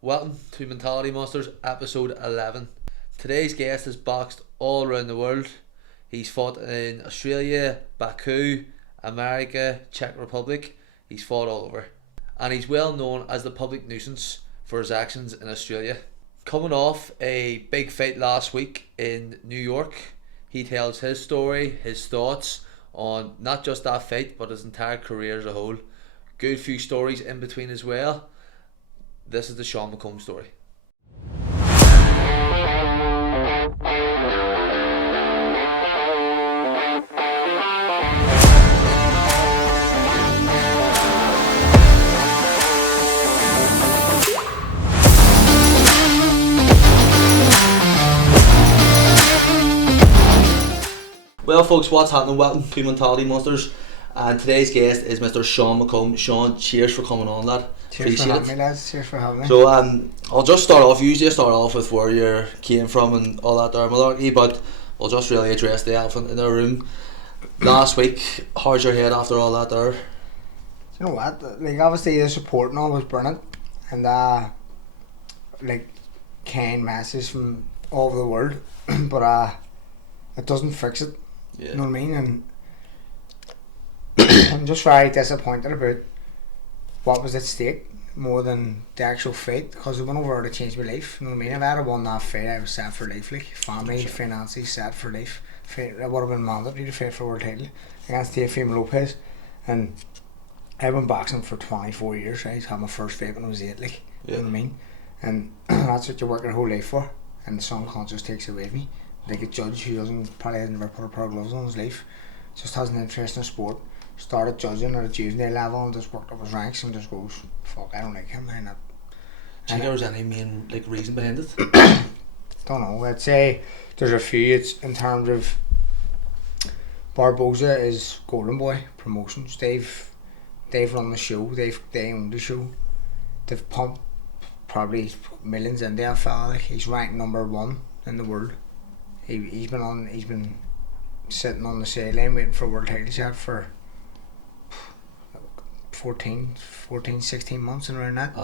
Welcome to Mentality Monsters episode 11. Today's guest has boxed all around the world. He's fought in Australia, Baku, America, Czech Republic. He's fought all over. And he's well known as the public nuisance for his actions in Australia. Coming off a big fight last week in New York, he tells his story, his thoughts on not just that fight but his entire career as a whole. Good few stories in between as well. This is the Sean McComb story. Well folks, what's happening? Welcome to Mentality Monsters. And today's guest is Mr. Sean McComb. Sean, cheers for coming on, lad. Cheers for having me, lads. Cheers for having me. So I'll just start off, usually start off with where you came from and all that there malarkey, but we'll just really address the elephant in the room. Last week, how's your head after all that there? You know what? Like, obviously the support and all was brilliant, and like Caine messages from all over the world, but it doesn't fix it. Yeah. You know what I mean? And I'm just very disappointed about what was at stake more than the actual fight, because it went over to change my life. You know what I mean? If I had won that fight, I was set for life, like family, financially set for life. It would have been mandatory to fight for a world title against Teofimo Lopez, and I've been boxing for 24 years. Right, I had my first fight when I was 8, like, you know what I mean? And that's what you work your whole life for, and the subconscious takes it away from me. Like a judge who probably has never put a pair of gloves on in his life, just has an interest in sport, started judging at a juvenile level and just worked up his ranks and just goes, fuck, I don't like him. Do you think there was any main reason behind it? Don't know. I'd say there's a few. It's in terms of Barboza is Golden Boy Promotions. They've run the show. They own the show. They've pumped probably millions into that fella. Like, he's ranked number 1 in the world. He's been sitting on the sideline waiting for a world title shot for 14, 16 months and around that.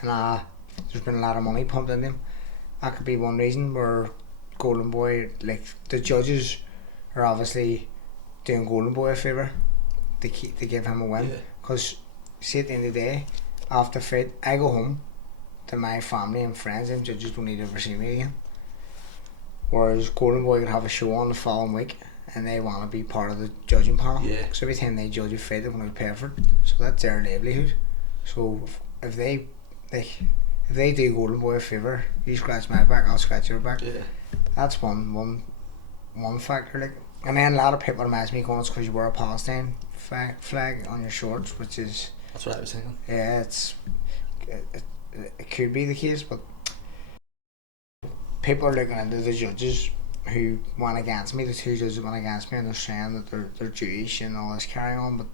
And there's been a lot of money pumped into him. That could be one reason where Golden Boy, like, the judges are obviously doing Golden Boy a favour to give him a win. Because see, at the end of the day, after the fight, I go home to my family and friends, and judges don't need to ever see me again. Whereas Golden Boy could have a show on the following week and they want to be part of the judging panel. Yeah. So every time they judge a fight, they're going to pay for it. So that's their livelihood. So if they do Golden Boy a favour, you scratch my back, I'll scratch your back. Yeah. That's one factor. Like, and then a lot of people imagine me going, it's because you wear a Palestine flag on your shorts, which is... That's what I was thinking. Yeah, it could be the case, but people are looking into the judges who went against me, the 2 judges that went against me, and they're saying that they're Jewish and all this carry on, but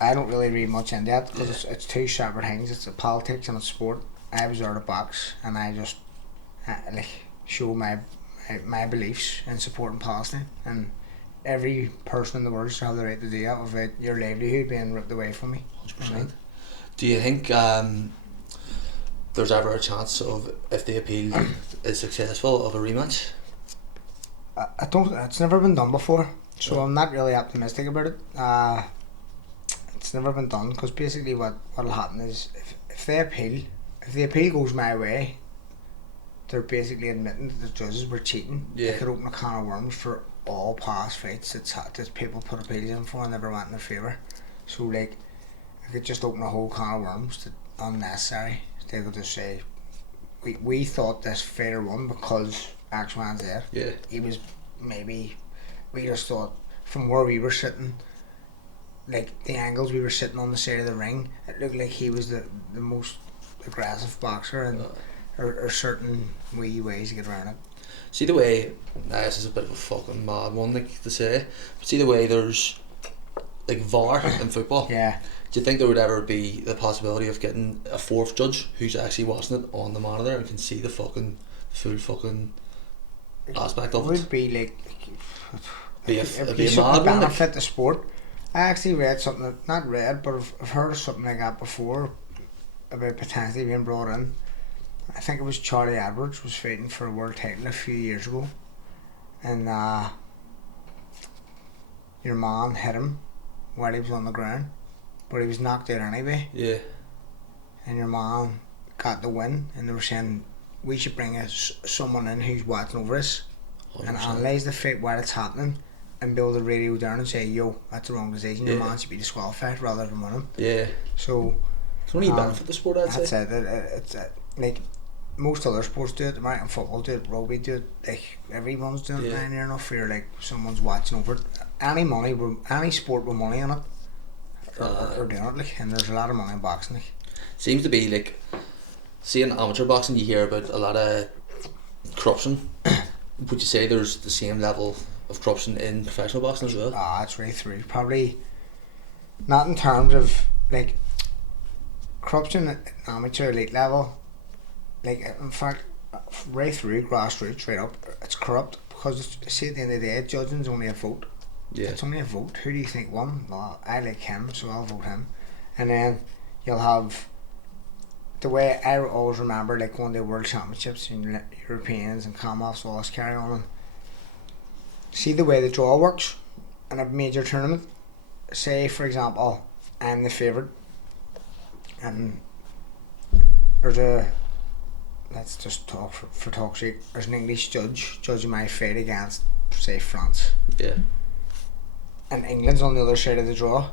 I don't really read much into that because it's 2 separate things. It's politics and it's sport. I was there to box, and I just show my beliefs in supporting Palestine, and every person in the world should have the right to do that without your livelihood being ripped away from me. 100%. Do you think there's ever a chance of, if the appeal is successful, of a rematch? I don't. It's never been done before, so I'm not really optimistic about it. It's never been done because basically what'll happen is if the appeal goes my way, they're basically admitting that the judges were cheating. Yeah. They could open a can of worms for all past fights that people put appeals in for and never went in their favour. So like, I could just open a whole can of worms that's unnecessary. They could just say, we thought this fighter won because X, Y, and Z. Yeah. He was we just thought from where we were sitting, like the angles we were sitting on the side of the ring, it looked like he was the most aggressive boxer, and or certain wee ways to get around it. See the way, this is a bit of a fucking mad one, like to say, but see the way there's like VAR in football. Yeah. Do you think there would ever be the possibility of getting a 4th judge who's actually watching it on the monitor and can see the full fucking aspect of it? Would be like It'd be be a something mad one. benefit the sport. I actually read something, not read, but I've heard of something like that before about potentially being brought in I think it was Charlie Edwards was fighting for a world title a few years ago, and your man hit him while he was on the ground, but he was knocked out anyway. Yeah. And your man got the win, and they were saying we should bring someone in who's watching over us 100%. and analyse the fight while it's happening, and be able to radio down and say, yo, that's the wrong decision, your Yeah. man should be disqualified rather than win him. Yeah. So It's only benefit the sport, I'd that's say. it's like most other sports do it, American football do it, rugby do it, like everyone's doing it Yeah. near enough where like someone's watching over it. Any sport with money in it are doing it, like, and there's a lot of money in boxing, like. Seems to be like, see in amateur boxing you hear about a lot of corruption. Would you say there's the same level of corruption in professional boxing as well? It's right through. Probably not in terms of like corruption at amateur elite level. Like in fact, right through grassroots, right up, it's corrupt because see at the end of the day, judging's only a vote. Yeah. It's only a vote. Who do you think won? Well, I like him, so I'll vote him. And then you'll have the way I always remember, like one of the World Championships and Europeans and Commonwealths, all this carry on. And see the way the draw works in a major tournament. Say, for example, I'm the favourite, and there's a, let's just talk for talk's sake, there's an English judge judging my fight against, say, France. Yeah. And England's on the other side of the draw.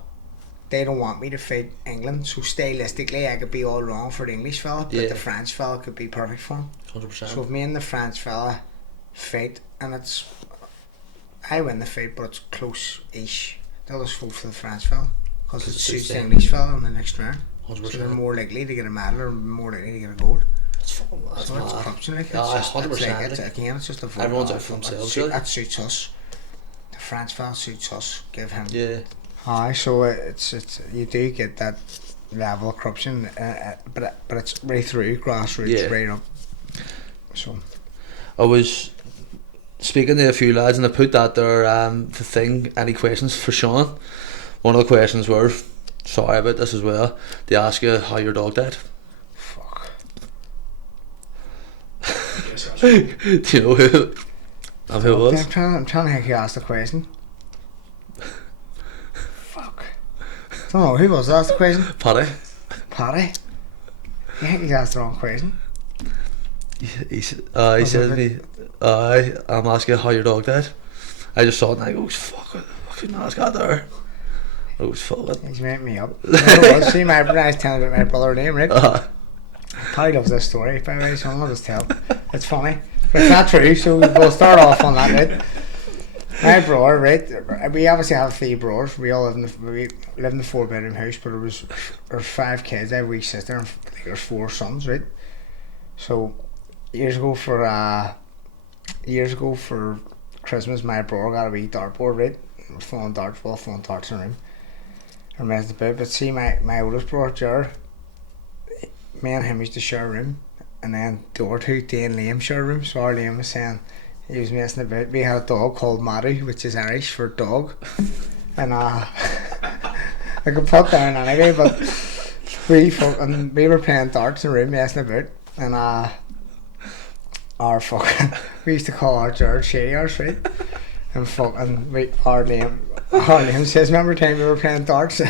They don't want me to fight England, so stylistically I could be all wrong for the English fella, but the French fella could be perfect for him. 100%. So if me and the French fella fight, and I win the fight, but it's close-ish, they'll just vote for the French fella because it suits the English fella in the next round. 100%. So they're more likely to get a medal or more likely to get a gold. That's So mad. it's corruption, like, it's Yeah, just, 100%. it's just a vote. Everyone's out for themselves, really. That suits us. The French fella suits us. Give him. Yeah. So it's you do get that level of corruption, but it's right through grassroots, right up. So I was speaking to a few lads and I put that there, the thing, any questions for Sean. One of the questions were, sorry about this as well, they ask you how your dog died. fuck. Do you know who it was? I'm trying to think who asked the question. Fuck. Don't know who was asked the question. Paddy. You think he asked the wrong question? He said to me, I'm asking how your dog died. I just saw it and I goes, fuck it, I couldn't ask that there. I goes, fuck it. He's making me up. See, I was telling about my brother name, right? Paddy loves this story, by the way, so I'll just tell. It's funny. But it's not true, so we'll start off on that, right? My brother, right? We obviously have 3 brothers. We all live in the 4-bedroom house, but there's 5 kids. I have a wee sister, and there's 4 sons, right? So years ago for Christmas, my brother got a wee dartboard, right? We're throwing darts in the room. I messed about, but see, my oldest brother, Jared, me and him used to share a room, and then the other 2, Dane and Liam, share a room. So our Liam was saying he was messing about. We had a dog called Matty, which is Irish for dog, and I could put down anyway, but we were playing darts in the room, messing about, and we used to call our Jared Shady Arse, right? And our Liam says, remember the time we were playing darts?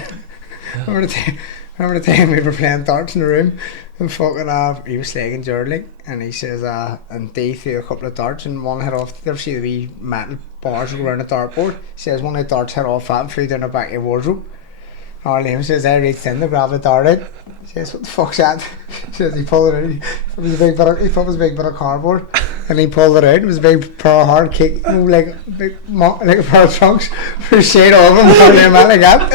remember the time we were playing darts in the room? And he was slagging Jared, like, and he says, and Dee threw a couple of darts and one hit off. You ever see the wee metal bars that go around the dartboard? He says one of the darts hit off that and flew down the back of the wardrobe. Our Liam says, I reached in to grab the dart out. He says, what the fuck's that? He says, he pulled it out. He put his big bit of cardboard and he pulled it out. It was a big pair of hard kick, like a pair of trunks for a shade of him. Our Liam went like that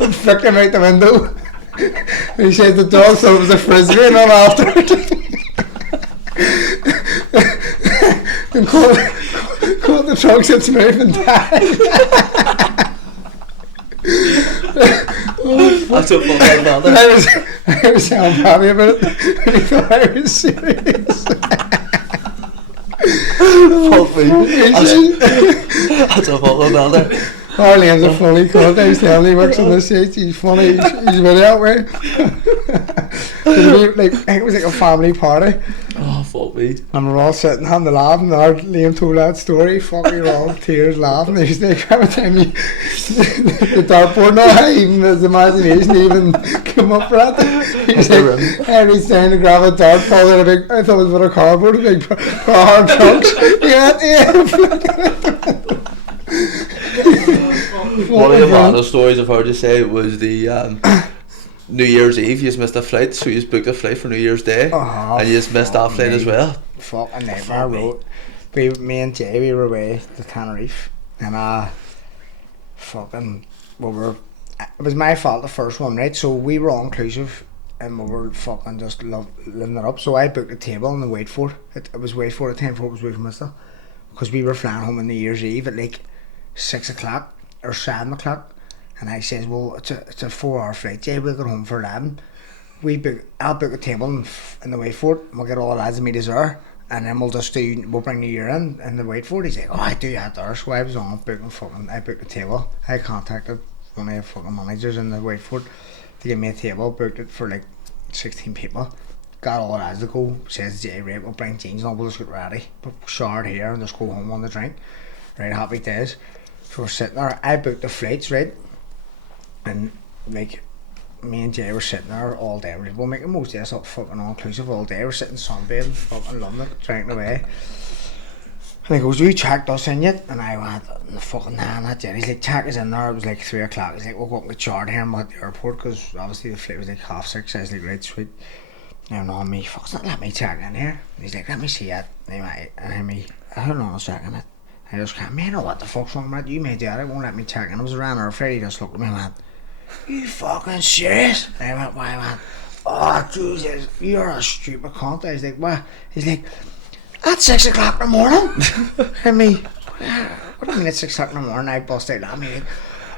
and flicked him out the window. And he says the dog thought it was a frisbee and all afterwards. And caught the trunks and smooth and died. That's a fucking bother. I was so happy about it. He thought I was serious. That's a fucking bother. Liam's a funny cunt. I was telling him he works on the stage. He's funny. He's really that way. Like, I think it was like a family party. Oh, fuck me. And we're all sitting having the laugh, and Liam told that story. Fuck, we were all tears laughing. He's like, every time you the dartboard, no, even his imagination even came up for that. He's like, every time to grab a dart, pull out a big, I thought it was about a cardboard, a big hard trunks. One of the maddest stories I've heard you say was the New Year's Eve. You just missed a flight, so you just booked a flight for New Year's Day, and you just missed that flight as well. Fucking nightmare road. Me and Jay, we were away to Tenerife, and fucking, it was my fault the first one, right? So we were all inclusive, and we were fucking just living it up. So I booked a table in the Waitford. It was Waitford at 10:04, it was Waitford, because we were flying home on New Year's Eve at like 6 o'clock or 7 o'clock. And I says, well, it's a 4-hour flight, Jay, we'll get home for 11. I'll book a table in the Waitford, and we'll get all the lads to meet us there, and then we'll bring the year in the Waitford. He's like, oh, I do that there. So I was on I booked a table. I contacted one of the fucking managers in the Waitford to give me a table, booked it for like 16 people. Got all the lads to go, says Jay, right, we'll bring jeans on, we'll just get ready. But showered here and just go home on the drink. Right, happy days. So we're sitting there, I booked the flights, right? And like, me and Jay were sitting there all day. We're making most of this up fucking all inclusive all day. We're sitting sunbathing, fucking loving it, drinking away. And he goes, "You checked us in yet?" And I went, "Fucking nah, not yet." He's like, "Check us in there." It was like 3 o'clock. He's like, "We'll go up and get chartered here and we're at the airport," because obviously the flight was like 6:30. So I was like, "Right, sweet." And on me, fuck's not let me check in here. And he's like, "Let me see it." And me, hold on a second. I just can't, man, what the fuck's wrong with you, mate? Yeah, it won't let me check in. I was around there, Freddie just looked at me and went, "You fucking serious?" And I went, "Why?" I went, "Oh, Jesus, you're a stupid cunt." I was like, "What?" He's like, "At 6 o'clock in the morning." And me, "What do you mean at 6 o'clock in the morning?" I bust out laughing. He's like,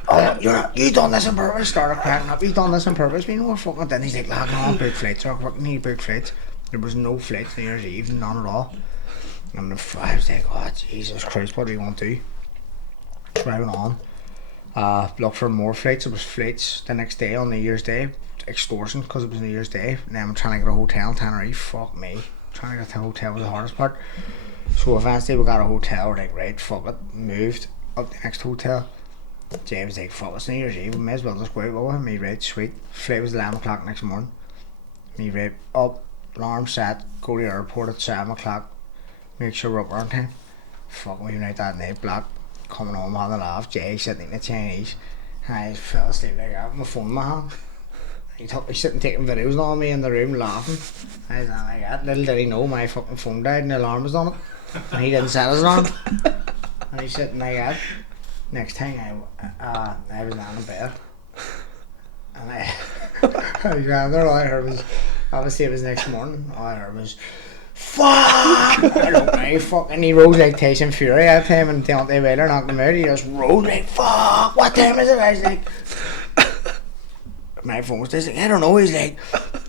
"Oh, you done this on purpose?" Started cracking up. "You done this on purpose?" Me, "No, fucking didn't." He's like, "Lad, no, big flights. I fucking need big flights." There was no flights New Year's Eve, none at all. And I was like, "Oh, Jesus Christ, what do you want to do?" So I went on. Looked for more flights. It was flights the next day on New Year's Day. Extortion, because it was New Year's Day. And then I'm trying to get a hotel in Tenerife. Fuck me. Trying to get to a hotel was the hardest part. So eventually we got a hotel. We're like, right, fuck it. Moved up the next hotel. Jay was like, "Fuck, it's New Year's Eve. We may as well just go out with me." Right, sweet. Flight was 11 o'clock next morning. Me, right, up, alarm set, go to the airport at 7 o'clock. Make sure we're up on time. Fuck, we night that night, black. Coming home on the laugh, Jay sitting in the Chinese. I fell asleep like that with my phone in my hand. He's sitting taking videos on me in the room laughing. I was like that. Little did he know my fucking phone died and the alarm was on it. And he didn't set his alarm. And he's sitting like that. Next time I was laying in bed. And I was down there, all I heard was, obviously it was next morning, all I heard was, "Fuck!" I don't know, fucking, he rose like Tyson Fury at the time, and Deontay Wilder knocked him out. He just rose like, "Fuck, what time is it?" I was like, my phone was just like, "I don't know." He's like,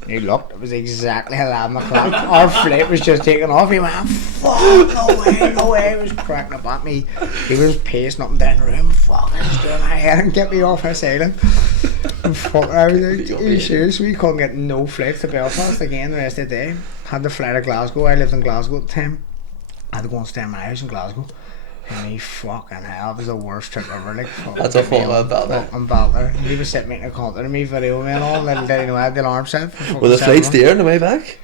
he looked, it was exactly 11 o'clock. Our flight was just taking off. He went, "Fuck, no way." He was cracking up at me. He was pacing up and down the room. "Fuck, I just doing my head and get me off this island." And fuck, I was like, "Are you serious?" We couldn't get no flights to Belfast again the rest of the day. Had to fly to Glasgow. I lived in Glasgow at the time. I had to go and stay in my house in Glasgow. And he fucking hell, it was the worst trip ever. Like, that's a fucking belter. Fucking belter. He was sitting making a content of me, video me and all. Little did he know I had the alarm set. Were the flights there on the way back?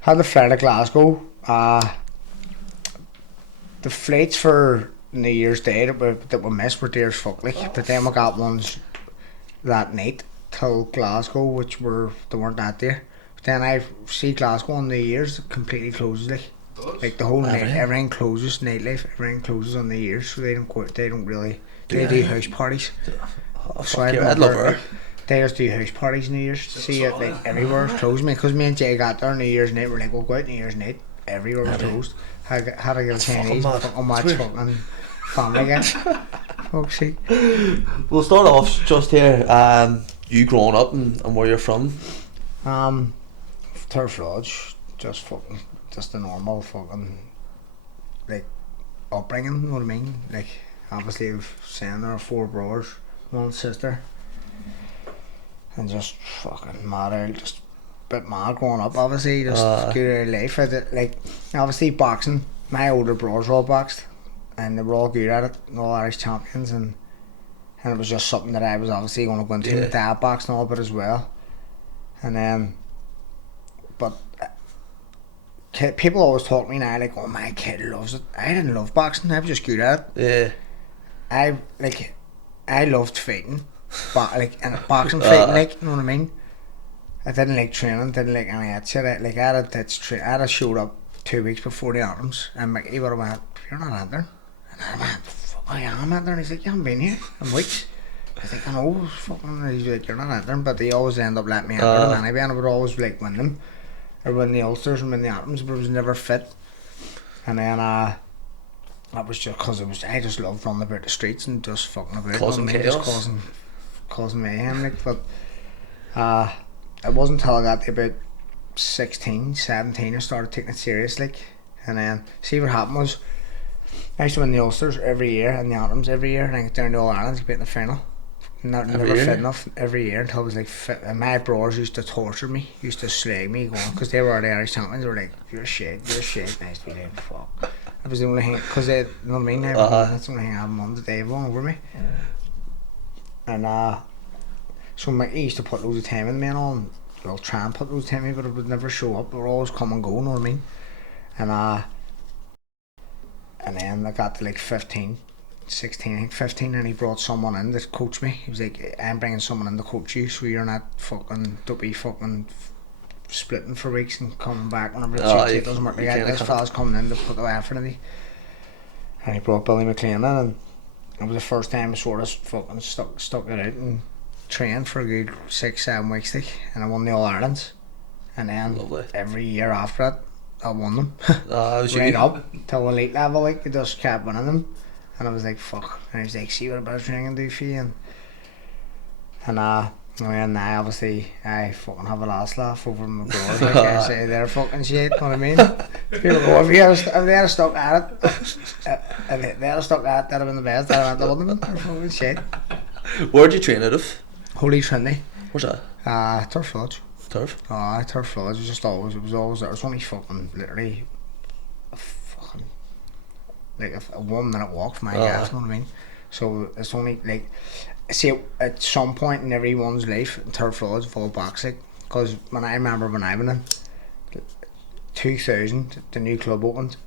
Had to fly to Glasgow. The flights for New Year's Day that we missed were dear as fuck. Like, but then we got ones that night till Glasgow, which they weren't that there. But then I see Glasgow on New Year's, it completely closes. Like the whole night, everything closes. Nightlife, everything closes on New Year's, so they don't really. They do house parties. Oh, So I'd love her. They just do house parties New Year's. See it like everywhere is closed. Because me and Jay got there New Year's night. We're like, we'll go out New Year's night. Everywhere was closed. Had to get a Chinese fucking watch fucking Family Guy. Fuck's sake. We'll start off just here. You growing up and where you're from? Turf Lodge. Just a normal fucking like upbringing, you know what I mean? Like, obviously I've saying there are 4 brothers, 1 sister, and just fucking mad out, just bit mad growing up, obviously, just good at life. I did, like, obviously boxing, my older brothers all boxed, and they were all good at it, all Irish champions, and it was just something that I was obviously going to go into. My dad boxed and all of it as well, and then, but people always talk to me now, like, oh, my kid loves it. I didn't love boxing, I was just good at it. I loved fighting, but and boxing fighting, like, you know what I mean? I didn't like training, didn't like any of that shit. I had showed up 2 weeks before the Arms, and Mickey would have went, "You're not entering." And I went, "Fuck, I am entering." He's like, "You haven't been here in weeks." I think, "I know, fucking." He's like, "You're not entering," but they always end up letting me enter them anyway, and I would always like win them, or win the Ulsters and win the Arms, but I was never fit. And then that was just because I just loved running about the streets and just fucking about, causing chaos, just causing mayhem, like. But it wasn't until I got to about 16, 17 I started taking it seriously. And then, see what happened was, I used to win the Ulsters every year and the Anthems every year, and I got down to All Ireland to get in the final. Never fit enough every year until I was like fit. And my brothers used to torture me, used to slag me, going, because they were the Irish champions. They were like, "You're shit, you're shit." And I used to be like, "Fuck." I was the only thing, because they, you know what I mean? That's the only thing I have on the day one over me. And so Mickey used to put loads of time in me and all, and I'll try and put loads of time in, but it would never show up. It would always come and go, you know what I mean? And then I got to like 15, 16, I think 15, and he brought someone in to coach me. He was like, "I'm bringing someone in to coach you, so you're not fucking, don't be fucking splitting for weeks and coming back whenever it doesn't work like that. This fella's coming in to put the effort in." And he brought Billy McLean in, and it was the first time I sort of fucking stuck it out and trained for a good 6-7 weeks, like, and I won the All Irelands. And then every year after that, I won them. Right up till elite level, like, I just kept winning them. And I was like, fuck. And he was like, "See what a bit of training can do for you." And now obviously I fucking have a last laugh over my brothers, like I say, they're fucking shit, you know what I mean? People go, if they had stuck at it, that'd have been the best. I'd have won them. They're fucking shit. Where'd you train out of? Holy Trinity. Where's that? Turf Village. Turf? Turf Village was just always, it was always there. It was only fucking literally like a 1 minute walk from my gas, you know what I mean? So it's only like, see, at some point in everyone's life, Turf Village full of boxing, because I remember when I went in 2000, the new club opened,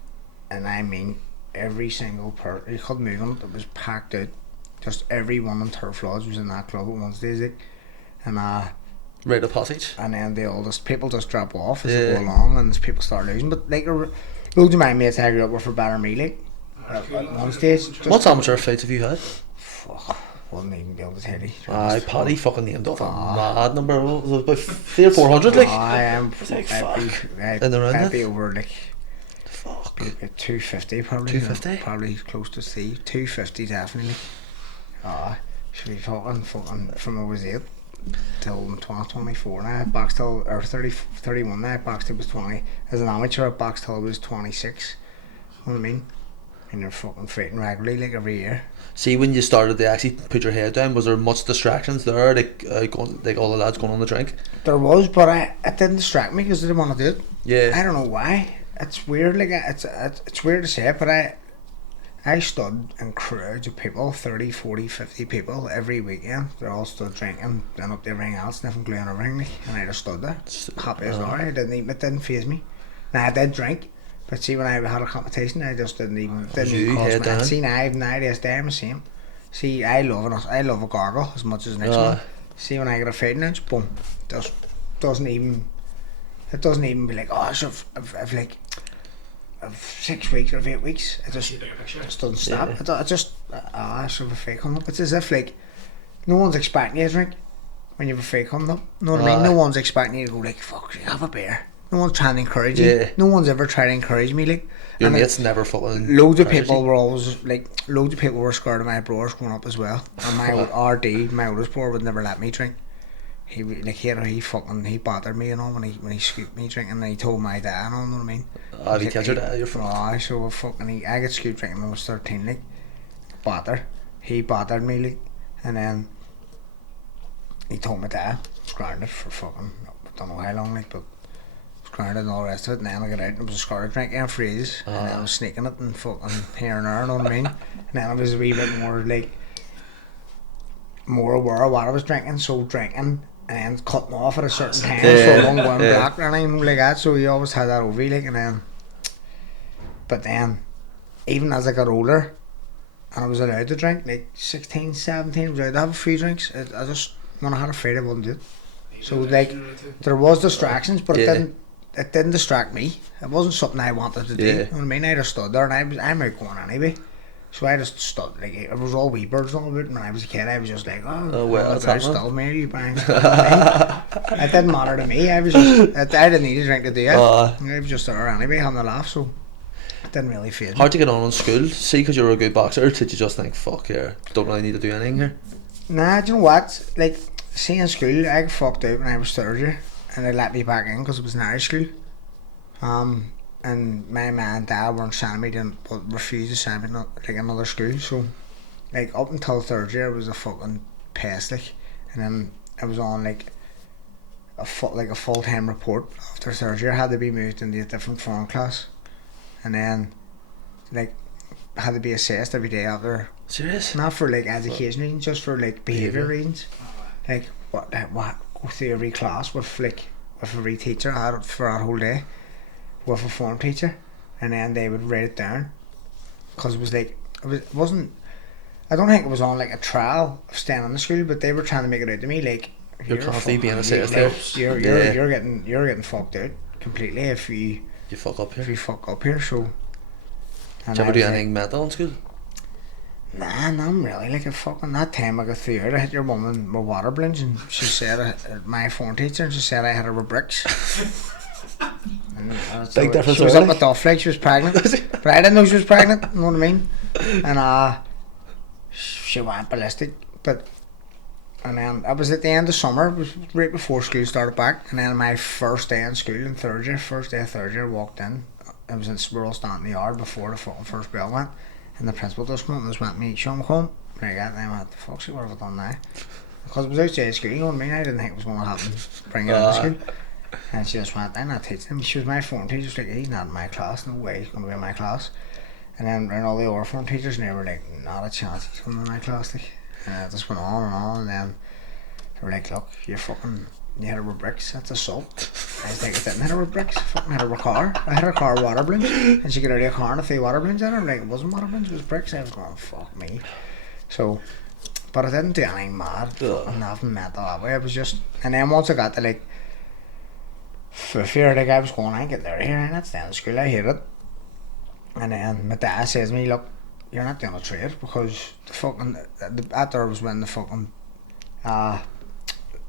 and I mean every single person, you couldn't move on, it was packed out. Just everyone in Turf Village was in that club at Wednesdays, like, and rite of passage. And then people just drop off as they go along, and people start losing. But like, loads of my mates I grew up with for better me, like, at one stage. What amateur fights have you had? Fuck, wouldn't even be able to tell you. Paddy fucking named off a mad number. It was about 300 or 400, like. I am. Like, fuck. I'd be over like. Fuck. Be about 250 probably. 250? Probably close to 250 definitely. Should be fucking from I was 8 till 24 now. I boxed till, or 31 now. I boxed till I was 20. As an amateur, I boxed till I was 26. You know what I mean? And you're fucking fighting regularly, like, every year. See, when you started to actually put your head down, was there much distractions there, like all the lads going on the drink? There was, but it didn't distract me because I didn't want to do it. Yeah. I don't know why. It's weird, like, it's weird to say it, but I stood in crowds of people, 30, 40, 50 people every weekend. They all stood drinking and up to everything else, sniffing glue and everything, like, and I just stood there, happy as Larry. It didn't faze me. Now, I did drink, but see, when I had a competition, I just didn't even cause me. See, now this day I'm the same. See, I love a gargle as much as the next one. See, when I get a fighting inch, boom, it doesn't even be like, oh, so I've like 6 weeks or 8 weeks, it just doesn't stop. Yeah. It just sort of a fake coming up. It's as if, like, no one's expecting you to drink when you have a fake coming up. You know what I mean? No one's expecting you to go like, fuck, you have a beer. No one's trying to encourage you. Yeah. No one's ever tried to encourage me, like. Your mates never fucking. Loads of people were scared of my brothers growing up as well. And my RD, my oldest brother, would never let me drink. He bothered me, you know, when he scooped me drinking, and he told my dad, you know what I mean? He tells your dad you're fucked. So I got scooped drinking when I was 13, like. He bothered me, like, and then he told my dad, grounded for fucking don't know how long, like, but I was grounded and all the rest of it, and then I got out and it was a Scottish drink for ages, and then I was sneaking it and fucking here and there, you know what I mean? And then I was a wee bit more, like, more aware of what I was drinking, so drinking and then cutting off at a certain time, so I wasn't going back or anything like that, so you always had that over you, like, and then, but then, even as I got older, and I was allowed to drink, like 16, 17, I was allowed to have a few drinks. I just, when I had a fight, I wouldn't do it. So like, there was distractions, but it didn't distract me. It wasn't something I wanted to do. You know what I mean? I just stood there, and I'm out going anyway. So I just stood, like, it was all wee birds all about. When I was a kid, I was just like, oh well, that's still me, you bang. It didn't matter to me. I was just, I didn't need a drink to do it. I was just there anyway, having a laugh, so didn't really feel hard to get on in school. See, because you were a good boxer, did you just think, fuck yeah, don't really need to do anything here? Nah, do you know what, like, see, in school I got fucked out when I was 3rd year, and they let me back in because it was an Irish school, and my mum and dad weren't sending me to, but refused to send me to, like, another school. So like up until 3rd year it was a fucking pest, like, and then I was on like a full-time report. After 3rd year I had to be moved into a different form class, and then like had to be assessed every day after. Serious? Not for like education reasons, just for like behaviour reasons. Like what go through every class with every teacher I had for that whole day, with a form teacher, and then they would write it down, because it was like, it wasn't, I don't think it was on like a trial of staying in the school, but they were trying to make it out to me like, you're constantly being assessed there. You're getting fucked out completely if you fuck up here. If you fuck up here, so. Did you ever do anything mental in school? Nah, not really. Like, that time I got through out, I hit your mum with my water balloons, and she said, my form teacher, and she said I had her with bricks. And, big difference. She was up at Duff, like, she was pregnant, but I didn't know she was pregnant, you know what I mean? And she went ballistic, and then it was at the end of summer, it was right before school started back, and then my first day in school in 3rd year, first day of 3rd year, walked in, we were all standing in the yard before the fucking first bell went, and the principal just come up and just went, meet Sean McComb. And I went, the fuck's what have I done now? Because it was outside school, you know what I mean? I didn't think it was going to happen, bring it into school. And she just went, I'm not teaching him. She was my form teacher, she was like, he's not in my class, no way he's going to be in my class. And then around all the other form teachers, and they were like, not a chance he's going to be in my class. Like, and it just went on, and then they were like, look, you hit her with bricks, that's assault. I was like, I didn't hit her with bricks, I fucking hit her with a car. I hit her car with water balloons, and she got out of a car and I threw water balloons at her. I'm like, it wasn't water balloons, it was bricks. I was going, fuck me. So, but I didn't do anything mad, nothing mental that way. It was just, and then once I got to like 5th year, like, I was going, I ain't getting out of here, I'm not staying in school, I hate it. And then my dad says to me, look, you're not doing a trade, because the fucking, after was when the fucking,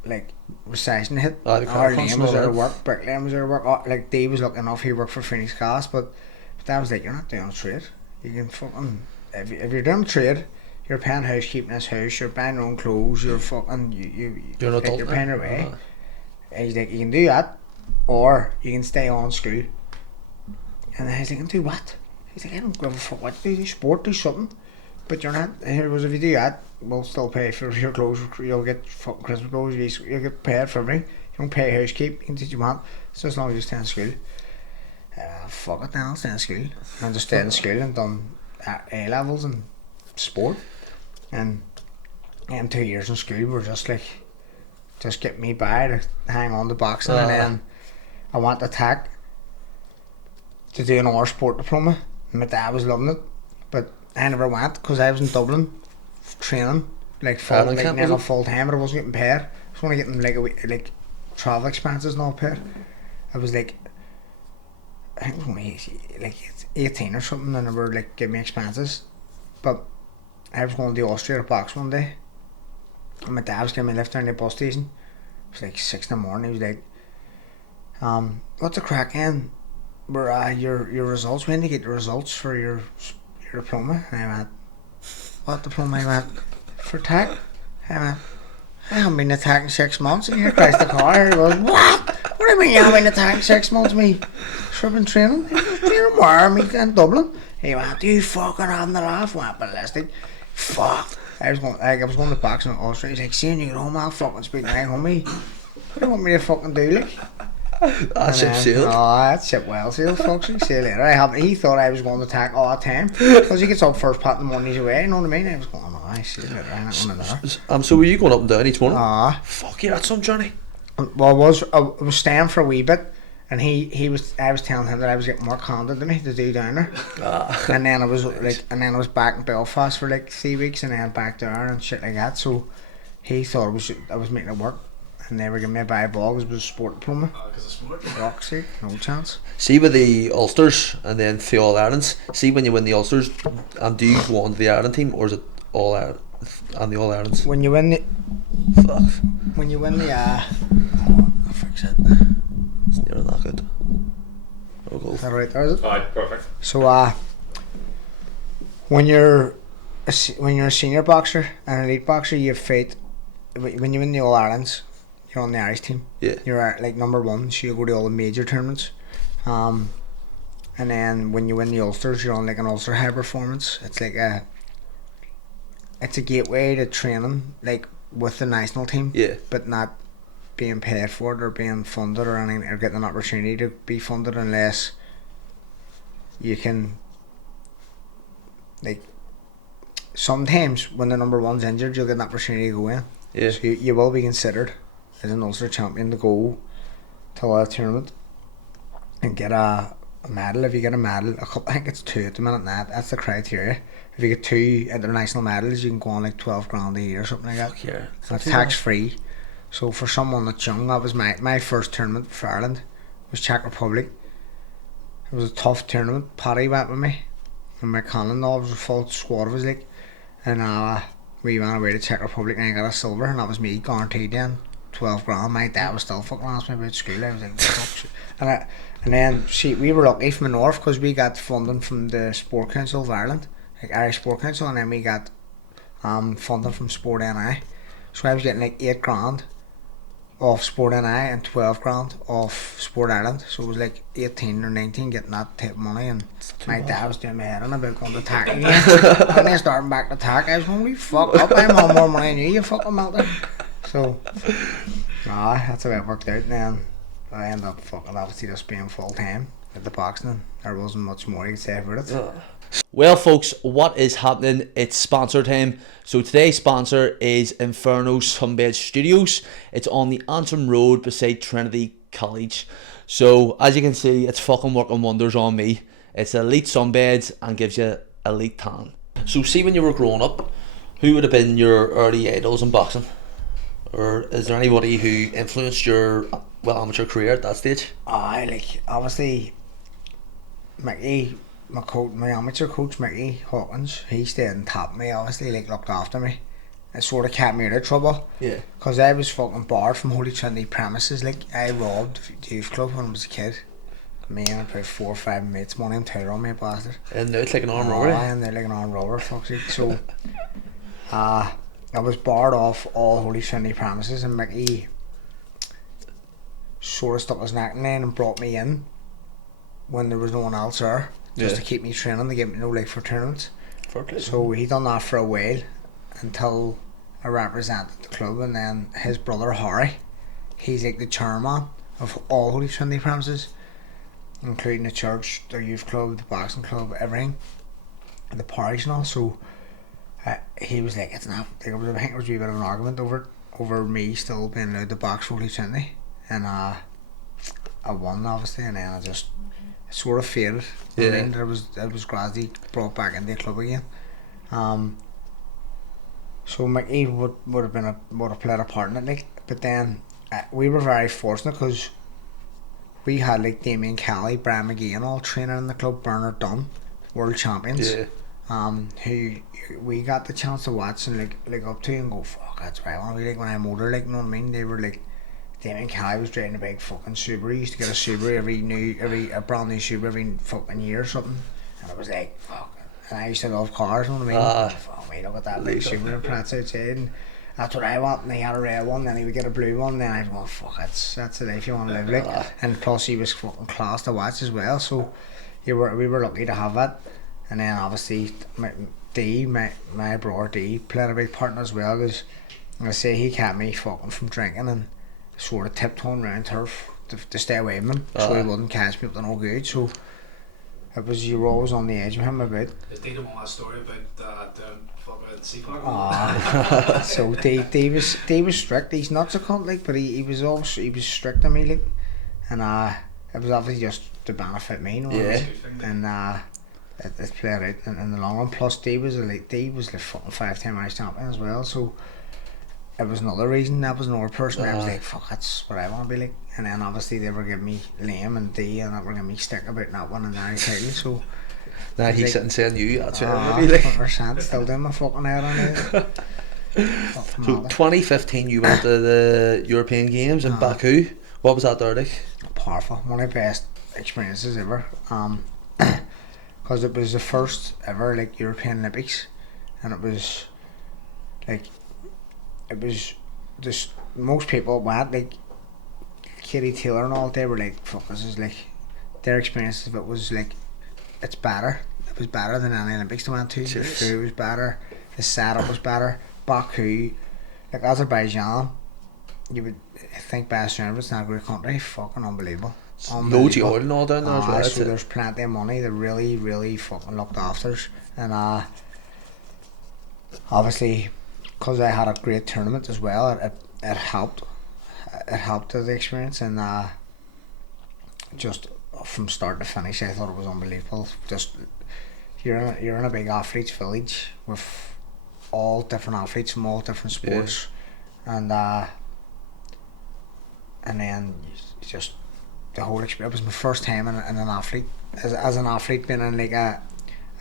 like, recession hit. Our name was out of work, bricklaying was out of work. Like, Dave was lucky enough, he worked for Phoenix Gas, but Dad was like, you're not doing a trade. You can fucking, if you're doing a trade, you're paying housekeeping this house, you're buying your own clothes, you're fucking, you're not like, you're paying your way. He's like, you can do that, or you can stay on school. And I was like, do what? He's like, I don't give a fuck what, do sport, do something. But you're not, here was, if you do that, we'll still pay for your clothes, you'll get fucking Christmas clothes, you'll get paid for everything. You don't pay housekeep, you can teach you want, so as long as you stay in school. Fuck it, then I'll stay in school. And just stayed in school and done A levels and sport. And 2 years in school were just like, just get me by to hang on to boxing. And then I went to TAC to do an hour sport diploma. My dad was loving it, but I never went because I was in Dublin training, like full time, but I wasn't getting paid. I was only getting like like travel expenses and all paid. I was like, I think it was only like 18 or something, and they were like giving me expenses. But I was going to Austria to box one day, and my dad was giving me a lift down to the bus station. It was like 6 in the morning. He was like, what's the crack in? Were your results? When did you get the results for your diploma? And I went, what diploma? I went, for TAC? I went, I haven't been to TAC in 6 months. And here cries the car. He goes, what? What do you mean you haven't been to TAC in 6 months? Me, sure been training. Training where? Me in Dublin. He went, you fucking having the laugh? Went ballistic. Fuck. I was going to box in Austria. He's like, seeing you get home, I'll fucking speak to my homie. What do you want me to fucking do, like? That ship sailed. Oh, that ship well sailed, folks. See you later. He thought I was going to attack all the time because he gets up first part in the morning, he's away. You know what I mean? I was going, oh, I see you later. I'm not going there. So were you going up and down each morning? Ah. Fuck yeah, that's some journey. Well, I was staying for a wee bit, and I was telling him that I was getting work handed to me to do down there. And then I was I was back in Belfast for like 3 weeks, and then back there and shit like that. So he thought I was making it work. And they were giving me a buy ball because it was a sport diploma. Because of sport. Fuck's sake, no chance. See with the Ulsters and then the All Irelands. See when you win the Ulsters, and do you go on to the Ireland team, or is it All Ireland and the All Irelands? When you win the, Fuck. when you win the, I'll fix it. It's nearly that good. Oh, go. Is that right there, is it? Alright, perfect. So when you're a senior boxer and elite boxer, you have faith. When you win the All Irelands, you're on the Irish team. Yeah. You're like number one, so you go to all the major tournaments. And then when you win the Ulsters, you're on like an Ulster high performance. It's like it's a gateway to training, like with the national team. Yeah. But not being paid for it or being funded or anything, or getting an opportunity to be funded unless you can, like, sometimes when the number one's injured, you'll get an opportunity to go in. Yeah. So you will be considered as an Ulster champion to go to a tournament and get a medal. If you get a medal, I think it's 2 at the minute now, that's the criteria. If you get 2 international medals, you can go on like 12 grand a year or something like that. Fuck yeah. And it's tax free. So for someone that's young, that was my first tournament for Ireland, was Czech Republic. It was a tough tournament. Paddy went with me, and McComb and all, it was a full squad of us, like, and we ran away to Czech Republic and I got a silver, and that was me guaranteed then 12 grand. My dad was still fucking asking me about school. I was like, fuck shit. And then we were lucky from the north because we got funding from the Sport Council of Ireland, like Irish Sport Council, and then we got funding from Sport NI. So I was getting like 8 grand off Sport NI and 12 grand off Sport Ireland. So it was like 18 or 19 getting that type of money, and my dad was doing my head in about going to tack again. And then starting back to tack, I was going, "We fuck up, I'm on more money than you fucking melter." So that's how it worked out. And then I ended up fucking obviously just being full time at the boxing. There wasn't much more you could say about it. Well, folks, what is happening? It's sponsor time. So today's sponsor is Inferno Sunbed Studios. It's on the Antrim Road beside Trinity College. So as you can see, it's fucking working wonders on me. It's elite sunbeds and gives you elite tan. So see, when you were growing up, who would have been your early idols in boxing? Or is there anybody who influenced your amateur career at that stage? Like obviously Mickey, my amateur coach Mickey Hawkins, he stayed on top of me, obviously, like looked after me. It sort of kept me out of trouble. Yeah. Because I was fucking barred from Holy Trinity premises. Like, I robbed the youth club when I was a kid. Me and about 4 or 5 mates, money and tower on me, bastard. And now it's like an armed robbery. And they're like an armed robber, fuck's sake. So I was barred off all Holy Trinity premises, and Mickey sort of stuck his neck in there and brought me in when there was no one else there, just to keep me training, to give me no like for tournaments. So he done that for a while until I represented the club, and then his brother Harry, he's like the chairman of all Holy Trinity premises, including the church, the youth club, the boxing club, everything, and the parish and all. So he was like, it's not, I think there was a wee bit of an argument over me still being allowed to box for Holy Trinity, and I won obviously, and then I just sort of faded. Yeah. I mean, it was gradually brought back into the club again. So Mickey would have played a part in it, like, but then we were very fortunate because we had like Damien Kelly, Brian McGee and all training in the club, Bernard Dunn, world champions. Yeah. Who we got the chance to watch and like up to and go, fuck, that's right. I want to be like when I'm older, like, you know what I mean? They were like, Damien Kelly was driving a big fucking Subaru. He used to get a Subaru a brand new Subaru every fucking year or something. And I was like, fuck. And I used to love cars, you know what I mean? Fuck me, look at that big Subaru and Pratt's outside. And that's what I want. And he had a red one, then he would get a blue one. Then I'd go, fuck, that's the life you want to live like. And plus he was fucking class to watch as well. So we were lucky to have that. And then obviously my brother D played a big part in it as well, because I say he kept me fucking from drinking, and sort of tiptoeing around turf to stay away from him, so he wouldn't catch me up to no good. So it was, you were always on the edge of him a bit. Is Dave on that story about the fucking sea So Dave was strict. He's not so cunt like, but he was strict on me like, and it was obviously just to benefit me, you know. Yeah. And it played out in the long run. Plus Dave was like fucking 5-time Irish champion as well, so it was another reason. That was another person I was like, fuck, that's what I want to be like. And then obviously they were giving me Liam and D, and they were giving me stick about not winning the Irish title, so Now he's sitting saying you, that's it, maybe like. 100%, still doing my fucking head on it. So 2015 you went to the European Games in Baku. What was that there like? Powerful, one of the best experiences ever, because it was the first ever like European Olympics, and it was just, most people went, like Katie Taylor and all, they were like, fuck, this is like, their experience of it was like, it was better than any Olympics they went to. The food was better, the setup was better. Baku, like Azerbaijan, you would think best around, it's not a great country, fucking unbelievable. Loads of oil and all down there as well. So there's plenty of money, they're really, really fucking looked after us. And obviously, because I had a great tournament as well, it helped the experience. And just from start to finish, I thought it was unbelievable. Just you're in a big athletes village with all different athletes from all different sports, and then just the whole experience. It was my first time in an athlete as an athlete being in like a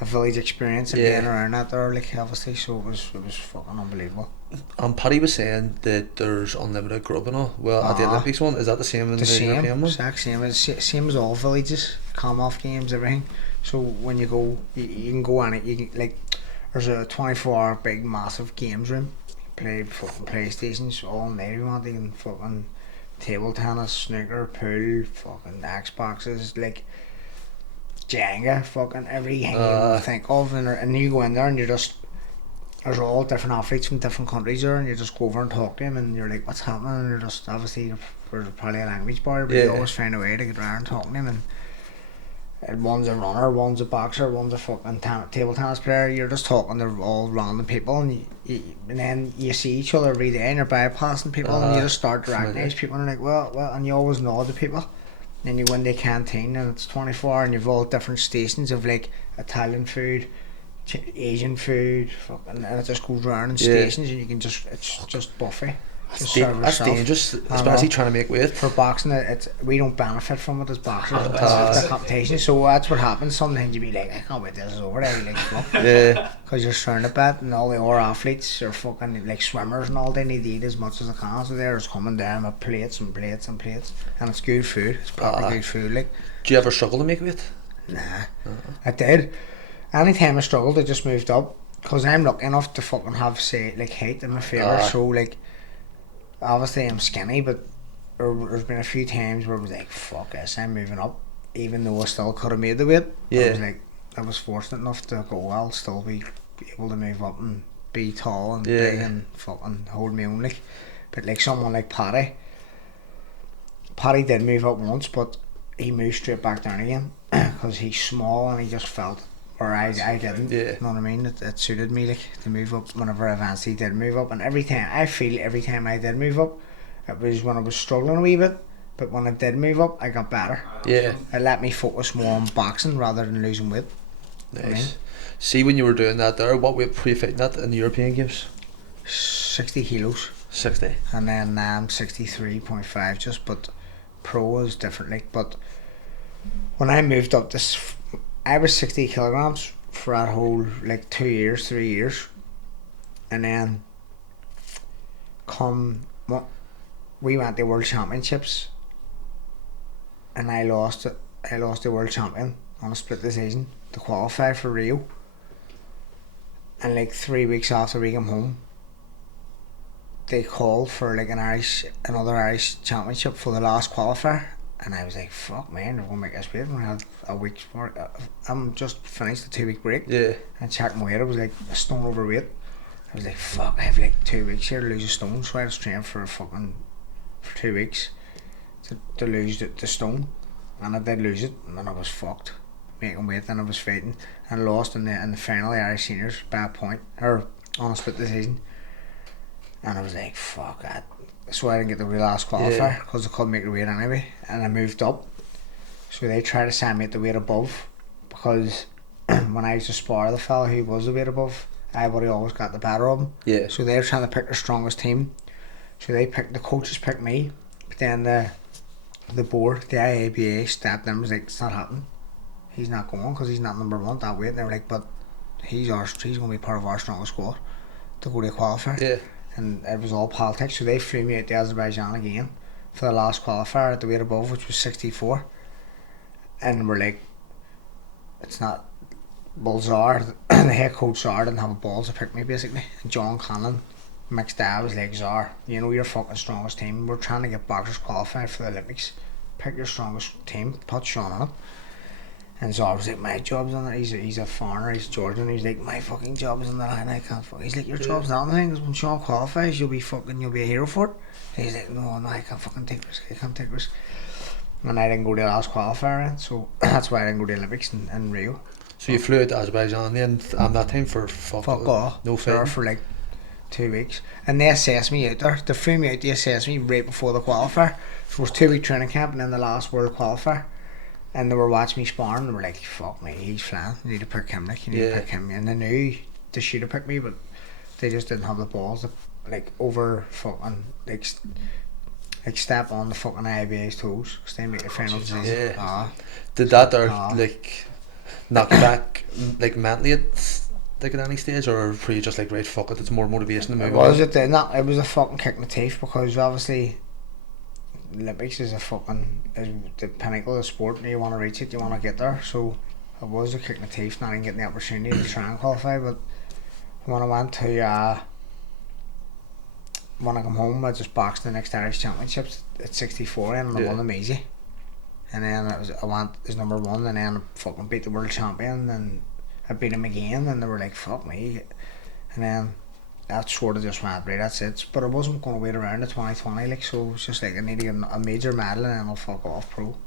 village experience and being around that there, like, obviously, so it was fucking unbelievable. And Paddy was saying that there's unlimited grub and all. Well, at the Olympics one, is that the same in the European one? Exact same. It's same as all villages, Commonwealth Games, everything. So when you go, you can go on it. You can, like, there's a 24-hour big massive games room. You play fucking PlayStations all night. You want, you can fucking table tennis, snooker, pool, fucking Xboxes, like Jenga, fucking everything you think of, and you go in there and you're just, there's all different athletes from different countries there, and you just go over and talk to them, and you're like, what's happening? And you're just, obviously there's probably a language barrier, but you always find a way to get around and talk to them. And one's a runner, one's a boxer, one's a fucking table tennis player. You're just talking to all random people, and and then you see each other every day, and you're bypassing people, and you just start to recognise people, and you're like, well, and you always nod to people. Then you go in the canteen, and it's 24, and you've all different stations of like Italian food, Asian food, fucking, and it just goes round in stations, and you can just, it's just buffet. That's dangerous, especially trying to make weight. For boxing, we don't benefit from it as boxers. It's the competition, so that's what happens. Sometimes you be like, I can't wait till this is over. Then you like, fuck, because you're surrounded by it, and all the other athletes are fucking like swimmers and all. They need to eat as much as they can, so they're just coming down with plates and plates and plates, and it's good food. It's proper good food. Like, do you ever struggle to make weight? Nah, I did. Anytime I struggled, I just moved up, because I'm lucky enough to fucking have, say, like, height in my favour. So like, obviously I'm skinny, but there's been a few times where I was like, fuck this, I'm moving up, even though I still could have made the weight. I was like, I was fortunate enough to go, I'll still be able to move up and be tall and big and fucking hold me own, like. But like someone like Paddy did move up once, but he moved straight back down again because he's small and he just felt, or I didn't, you know what I mean, it suited me, like, to move up whenever I eventually did move up. And every time I did move up, it was when I was struggling a wee bit, but when I did move up, I got better. It let me focus more on boxing rather than losing weight. Nice. You know? See, when you were doing that there, what weight were you fighting at in the European Games? 60 kilos. 60. And then 63.5 just, but pro is different, like. But when I moved up this, I was 60 kilograms for that whole, like, 3 years, and then we went to World Championships, and I lost the World Champion on a split decision to qualify for Rio. And like 3 weeks after we came home, they called for like another Irish Championship for the last qualifier. And I was like, fuck, man, they're going to make us wait. We had a week for it. I'm just finished the 2 week break. And checked my weight, I was like a stone overweight. I was like, fuck, I have like 2 weeks here to lose a stone. So I was training for fucking for 2 weeks to lose the stone, and I did lose it, and I was fucked making weight, and I was fighting and lost in the final the Irish seniors by a point or on a split decision, and I was like fuck that. So I didn't get the real last qualifier because I couldn't make the weight anyway, and I moved up. So they tried to sign me at the weight above because when I used to spar the fella who was the weight above, I would have always got the better of him. Yeah. So they were trying to pick their strongest team. So the coaches picked me, but then the board, the IABA stepped in and was like, it's not happening. He's not going because he's not number one that weight. And they were like, but he's going to be part of our strongest squad to go to qualifier. Yeah. And it was all politics. So they flew me out to Azerbaijan again for the last qualifier at the weight above, which was 64. And we're like, it's not. Zar, the head coach Zar didn't have a balls to pick me basically. And John Cannon mixed that was like, Zar, you know your fucking strongest team. We're trying to get boxers qualified for the Olympics. Pick your strongest team, put Sean on it. And Zar was like, my job's on it. He's a foreigner, he's Georgian. He's like, my fucking job is on the line. I can't fuck. He's like, your job's not on the thing. Because when Sean qualifies, you'll be a hero for it. And he's like, no, I can't fucking take risk. I can't take risk. And I didn't go to the last qualifier, so that's why I didn't go to the Olympics in Rio. So you flew out to Azerbaijan then that time for fuck off. No fair for like 2 weeks, and they assessed me out there. They flew me out to assess me right before the qualifier. So it was 2 week training camp, and then the last world qualifier. And they were watching me sparring. And they were like, "Fuck me, he's flying. You need to pick him. Like you need to pick him." And they knew they should have picked me, but they just didn't have the balls to over fucking step on the fucking IBA's toes because they make the final decision. Yeah. Did that knock you back mentally at any stage, or were you just like, right, fuck it, it's more motivation to move on? It was a fucking kick in the teeth because obviously Olympics is the pinnacle of the sport and you want to reach it, you want to get there. So it was a kick in the teeth not even getting the opportunity to try and qualify. But when I went to when I come home, I just boxed the next Irish Championships at 64 and I won them easy. And then I went as number one, and then I fucking beat the world champion, and I beat him again, and they were like, fuck me. And then that sort of just went, right, that's it. But I wasn't going to wait around the 2020, so it was just like, I need to get a major medal, and then I'll fuck off pro.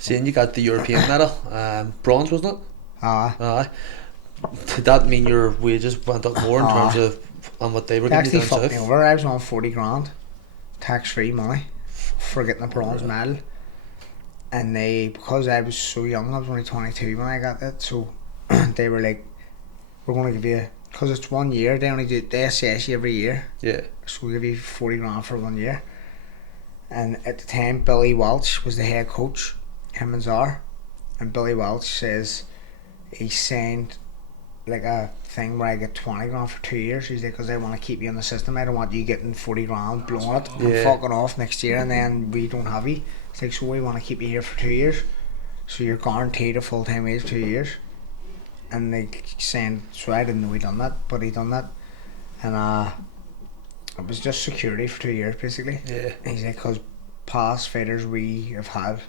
Seeing you got the European medal, bronze, wasn't it? Aye. Did that mean your wages went up more in terms of on what they were giving you down south? They actually fucked me over. I was on 40 grand, tax-free money, for getting a bronze medal. And because I was so young, I was only 22 when I got that, so they were like, we're going to give you, because it's 1 year, they assess you every year. Yeah. So we give you 40 grand for 1 year. And at the time, Billy Welch was the head coach, him and Zar. And Billy Welch says he signed like a thing where I get 20 grand for 2 years. He's like, because I want to keep you in the system. I don't want you getting 40 grand, blowing it, and fucking off next year, and then we don't have you. It's like, so we want to keep you here for 2 years. So you're guaranteed a full-time wage for 2 years. And they saying, so I didn't know he done that, but he done that. And it was just security for 2 years, basically. Yeah. And he's like, because past fighters we have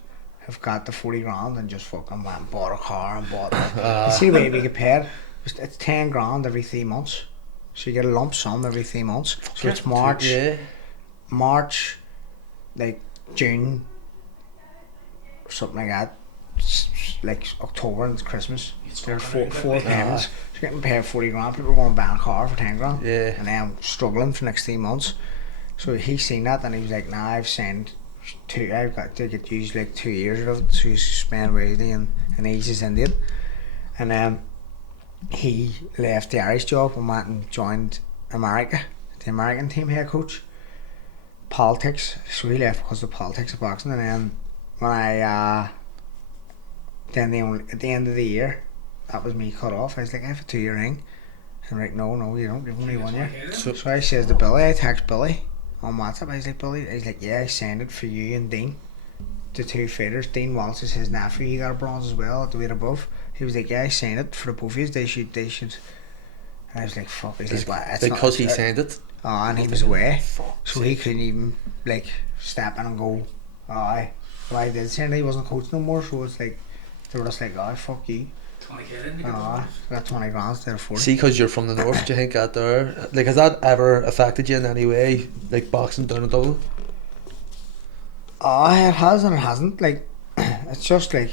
got the 40 grand and just fucking went and bought a car and bought you see the way we get paid? It's 10 grand every 3 months. So you get a lump sum every 3 months. So it's March, like June, or something like that. Like October and it's Christmas. There's four payments. So you're getting paid 40 grand. People are going to buy a car for 10 grand. Yeah. And then I'm struggling for the next 3 months. So he seen that and he was like, nah, I've got to get used like 2 years of it. So he's spent wisely and eases into it. And he left the Irish job and went and joined America, the American team head coach. Politics. So he left because of the politics of boxing. And then when at the end of the year, that was me cut off. I was like, I have a 2 year ring. And like, no, you don't. You've only 1 year. So I says to Billy, I text Billy on WhatsApp. I was like, Billy, he's like, yeah, I signed it for you and Dean, the two fighters. Dean Walsh is his nephew. He got a bronze as well at the weight above. He was like, yeah, I signed it for the both of you. They should. And I was like, fuck. He's like, well, it's because not, he signed it. And he was away, so he couldn't even like step in and go. Well, I did sign it. He wasn't coach no more, so it's like they were just like, fuck you. 20k didn't you? Got 20 grand instead of 40. See, because you're from the north, do you think that there, like, has that ever affected you in any way, like boxing down in Dublin? It has and it hasn't. Like, it's just like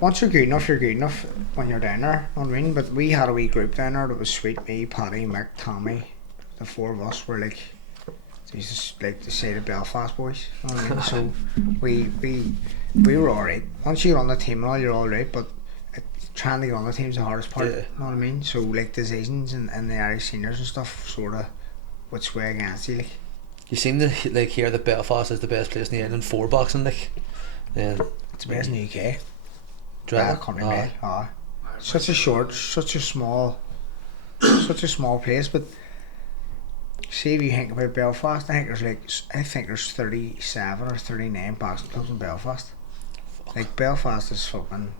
once you're good enough, you're good enough when you're down there. You know what I mean? But we had a wee group down there that was sweet. Me, Paddy, Mick, Tommy, the four of us were like, Jesus, like the say the Belfast boys. You know what I mean? So we were alright. Once you get on the team and all, you're alright. But trying to get on the team's the hardest part. Yeah. You know what I mean? So like decisions and the Irish seniors and stuff sort of would sway against you. Like, You seem to like hear that Belfast is the best place in the island for boxing, like. Yeah. it's the best in the UK. Dread. Country made. Such a small place. But see, if you think about Belfast, I think there's 37 or 39 boxing clubs in Belfast. Like Belfast is fucking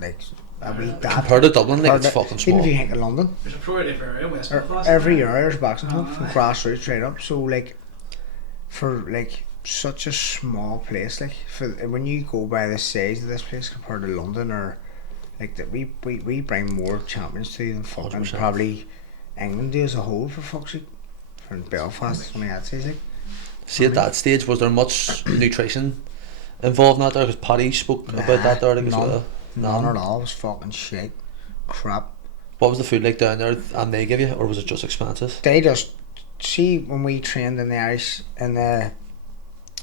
like a wee dad. Compared to Dublin, like it's fucking small. Even if you think of London, There's a pro area in West Belfast. every year there's a boxing club from grassroots right up. So like, for like such a small place, like for when you go by the size of this place compared to London, or like that, we bring more champions to than fucking 100%. probably England do as a whole, for fuck's sake. For Belfast, I mean, I'd say like. See, at that stage, was there much nutrition involved in that there? Because Paddy spoke about that there like, as well. None at all. It was fucking shit, crap. What was the food like down there, and they give you, or was it just expensive? They just see when we trained in the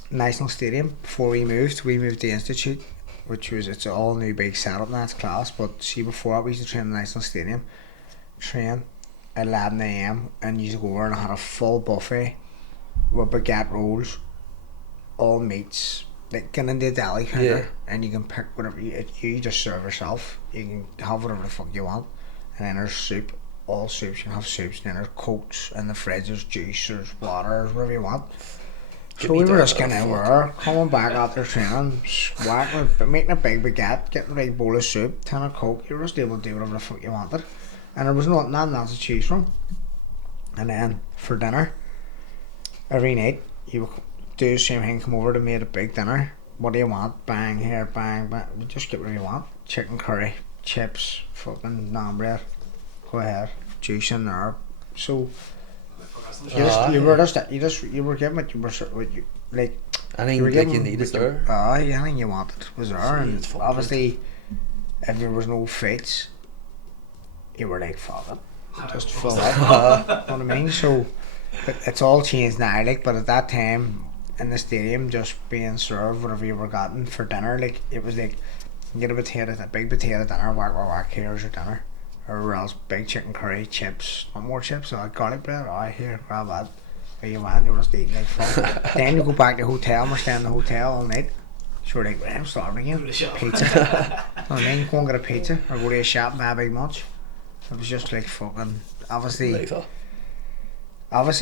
National Stadium before we moved to the Institute, which was it's an all new big setup now, it's class. But see, before that we used to train in the National Stadium, train at 11 AM and used to go over and had a full buffet with baguette rolls, all meats, like get into the deli counter, and you can pick whatever you just serve yourself. You can have whatever the fuck you want, and then there's soup, all soups. You can have soups, and then there's cokes in the fridge, there's juice, there's water, there's whatever you want. So we were just getting everywhere, coming back after training, making a big baguette, getting a big bowl of soup, tin of coke. You were just able to do whatever the fuck you wanted, and there was nothing else to choose from. And then for dinner, every night you would do the same thing. Come over to me at a big dinner. What do you want? Bang here, bang, bang. Just get whatever you want. Chicken curry, chips, fucking naan bread. Go ahead, juice in there. So you were given what you like. Anything like you needed there. Anything you wanted was there, and obviously, if there was no fights, you were like, fuck it, just fill up. You know what I mean? So, but it's all changed now. Like, but at that time in the stadium, just being served whatever you were getting for dinner, like it was like, you get a big potato dinner, whack, here's your dinner. Or else big chicken curry, chips, want more chips, or garlic bread, here, grab that. Where you want, you're just eating like fuck. Then you go back to the hotel, and we're staying in the hotel all night. So we're like, I'm starving again. Pizza. So then go and get a pizza, or go to a shop and buy a big lunch. It was just like fucking, obviously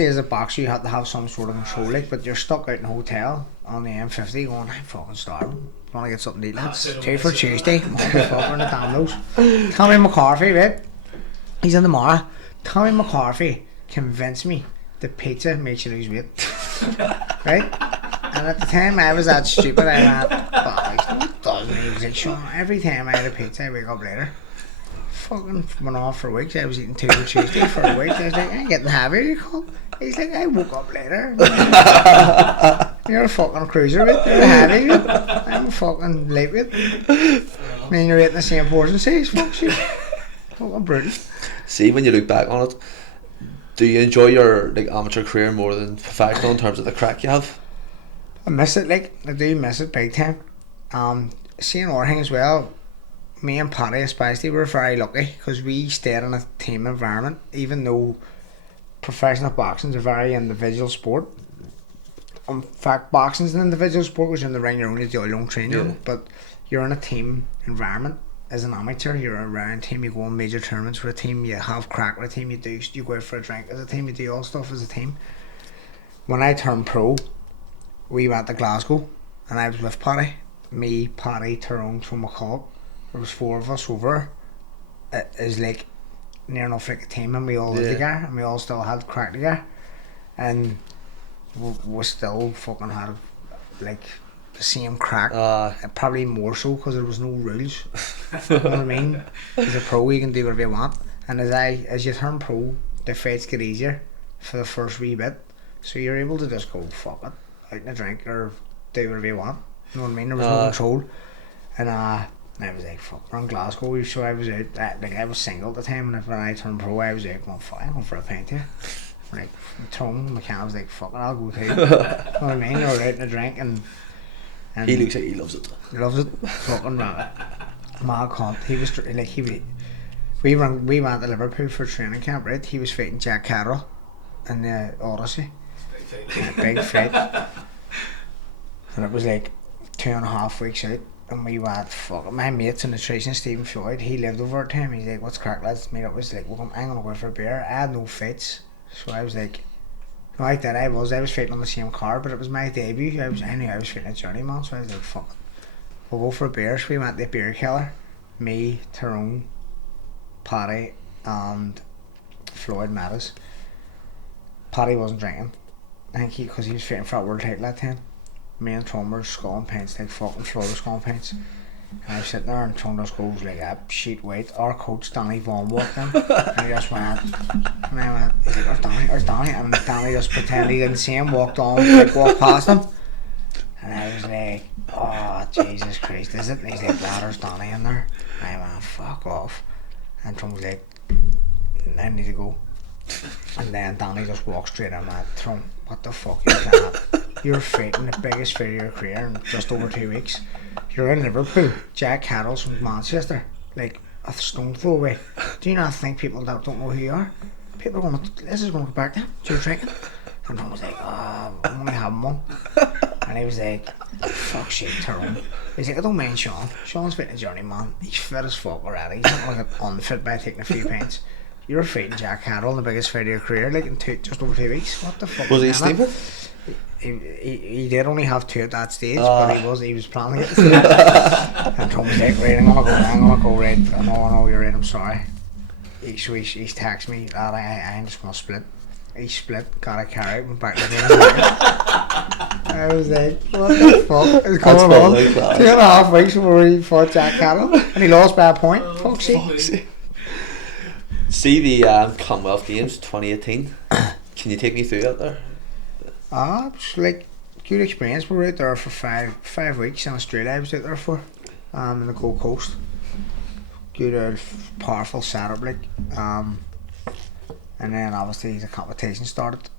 as a boxer you had to have some sort of control, like, but you're stuck out in a hotel on the M50 going, I'm fucking starving. Want to get something to eat, lads? 2 for Tuesday. Motherfucker in the Domino's. Tommy McCarthy, right? He's in the Mara. Tommy McCarthy convinced me the pizza makes you lose weight. Right? And at the time I was that stupid, I went, no it doesn't. He was like, Sean, every time I had a pizza I wake up later. Fucking went off for weeks. I was eating 2 for Tuesday for a week. I was like, I ain't getting heavier, you call. He's like, I woke up later. You're a fucking cruiserweight. You're a heavyweight. I'm a fucking lightweight. I mean, you're eating the same portion size. Fuck shit. Fucking brutal. See, when you look back on it, do you enjoy your like amateur career more than professional in terms of the crack you have? I miss it. Like, I do miss it big time. Seeing our thing as well. Me and Paddy especially were very lucky because we stayed in a team environment, even though professional boxing is a very individual sport. In fact, boxing is an individual sport because you're in the ring, you're only doing your own training, but you're in a team environment. As an amateur, you're around a team, you go on major tournaments for a team, you have crack with a team, you go out for a drink as a team, you do all stuff as a team. When I turned pro, we went to Glasgow and I was with Paddy. Me, Paddy, Tyrone, Sean McComb. There was 4 of us over. It is like near enough like a team, and we all lived together, and we all still had crack together, and we still fucking had like the same crack, probably more so because there was no rules. You know what I mean? As a pro you can do whatever you want, and as you turn pro the fights get easier for the first wee bit, So you're able to just go fuck it, out in a drink or do whatever you want. You know what I mean? There was no control. And I was like, fuck, we're in Glasgow, so I was out, I was single at the time, and when I turned pro, I was out going, fuck, I'm going for a pint here. Like, Tom McCann was like, fuck it, I'll go too. You know what I mean? They were out in a drink, and he looks like he loves it. He loves it. Fucking mad cunt. He was like, we went to Liverpool for training camp, right? He was fighting Jack Carroll in the Odyssey. Big fight. And it was like 2.5 weeks out, and we went, fuck it. My mate's in the nutrition, Stephen Floyd, he lived over at him. He's like, what's crack, lads? Meet up. Was like, well, I'm gonna go for a beer. I had no fights, so I was like, like that. I was fighting on the same car, but it was my debut. I knew I was fighting a journeyman, so I was like, fuck it, we'll go for a beer. So we went to the beer keller, me, Tyrone, Paddy and Floyd met us. Paddy wasn't drinking, I think because he was fighting for that world title that time. Me and Tom were sculling pints, like fucking Floyd was sculling pints. And I was sitting there and Tom just goes like a sheet weight. Our coach Danny Vaughan walked in and he just went, and I went, he's like, where's Danny? And Danny just pretended he didn't see him, walked past him. And I was like, oh Jesus Christ, is it? And he's like, there's Danny in there. And I went, fuck off. And Tom was like, I need to go. And then Danny just walked straight in and went, Tom, what the fuck are you doing? You're fighting the biggest fight of your career in just over 2 weeks. You're in Liverpool. Jack Carroll's from Manchester, like a stone throw away. Do you not think people that don't know who you are? People are going, this is going to go back to him. So you're drinking. And Tom was like, oh, I'm only having one. And he was like, fuck shit, Tyrone. He's like, I don't mind Sean. Sean's fighting a journeyman. He's fit as fuck already. He's not like unfit by taking a few pints. You're fighting Jack Carroll in the biggest fight of your career, like in just over 2 weeks. What the fuck? Was he stupid? He did only have 2 at that stage, but he was planning it. And Tom was like, right, I'm gonna go right. I know you're right, I'm sorry. He's texted me that I'm just gonna split. He split, got a carry, went back to the game. I was like, what the fuck is going on? 2.5 weeks before he fought Jack Carroll, and he lost by a point. Fuck's sake. See the Commonwealth Games 2018. Can you take me through that there? It's like good experience. We were out there for five weeks in Australia. I was out there for in the Gold Coast. Good powerful setup, like and then obviously the competition started.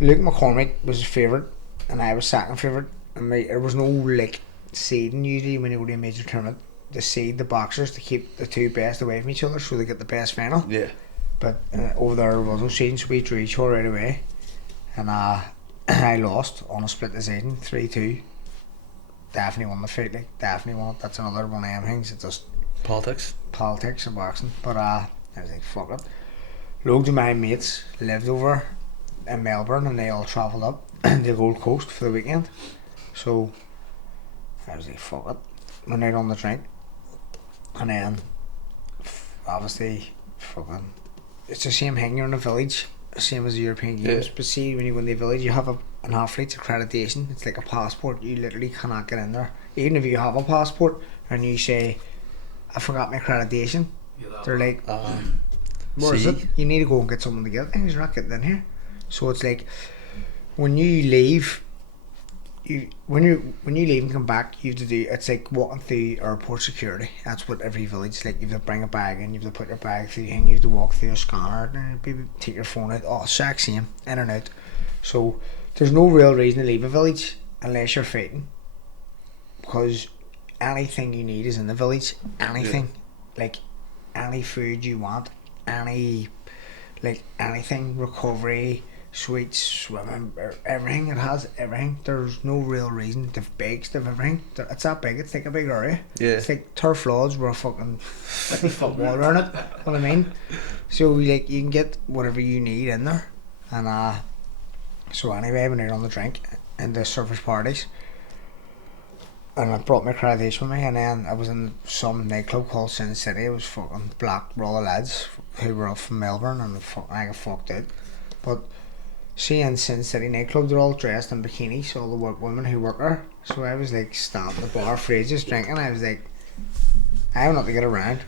Luke McCormick was his favourite and I was second favourite, and there was no like seeding usually when you go to a major tournament. They seed the boxers to keep the 2 best away from each other so they get the best final. Yeah. But over there was no seeding, so we drew each other right away, and I lost on a split decision 3-2. Definitely won the fight, like definitely won it. That's another one of them things. It's just politics and boxing. But I was like, fuck it. Loads of my mates lived over in Melbourne and they all travelled up to the Gold Coast for the weekend. So I was like, fuck it. Went out on the drink, and then obviously fucking it's the same thing. You're in a village, same as the European Games. But see, when you go in the village, you have an athlete's accreditation. It's like a passport. You literally cannot get in there. Even if you have a passport and you say, I forgot my accreditation, they're like, where is it? You need to go and get someone to get it. You're not getting in here. So it's like when you leave, when you leave and come back, you have to do, it's like walking through airport security. That's what every village, like you have to bring a bag in, you have to put your bag through and you have to walk through a scanner and take your phone out. Oh, exact same, in and out. So there's no real reason to leave a village unless you're fighting, because anything you need is in the village. Anything, like any food you want, anything, recovery, sweets, swimming, everything. It has everything. There's no real reason. They've bakes, they've everything. It's that big. It's like a big area. Yeah. It's like turf lodge with a fucking football around it. What I mean. So like you can get whatever you need in there, and so anyway, I went out on the drink and the surface parties, and I brought my accreditation with me, and then I was in some nightclub called Sin City. It was fucking black with all the lads who were up from Melbourne, and I got fucked out. But see, in Sin City nightclub, they're all dressed in bikinis, all the women who work there. So I was like standing at the bar for ages drinking. I was like, I have not to get around.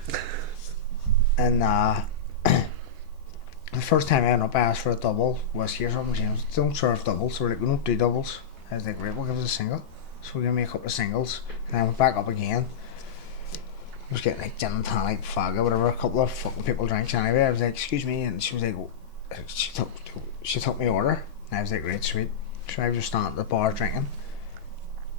And The first time I went up, I asked for a double whiskey or something. She was, don't serve doubles. So we're like, we don't do doubles. I was like, right, we'll give us a single. So we gave me a couple of singles, and I went back up again. I was getting like gin and tonic, fag or whatever, a couple of fucking people drinks anyway. I was like, excuse me, and she was like, she took me order, and I was like, right, sweet. So I was just standing at the bar drinking,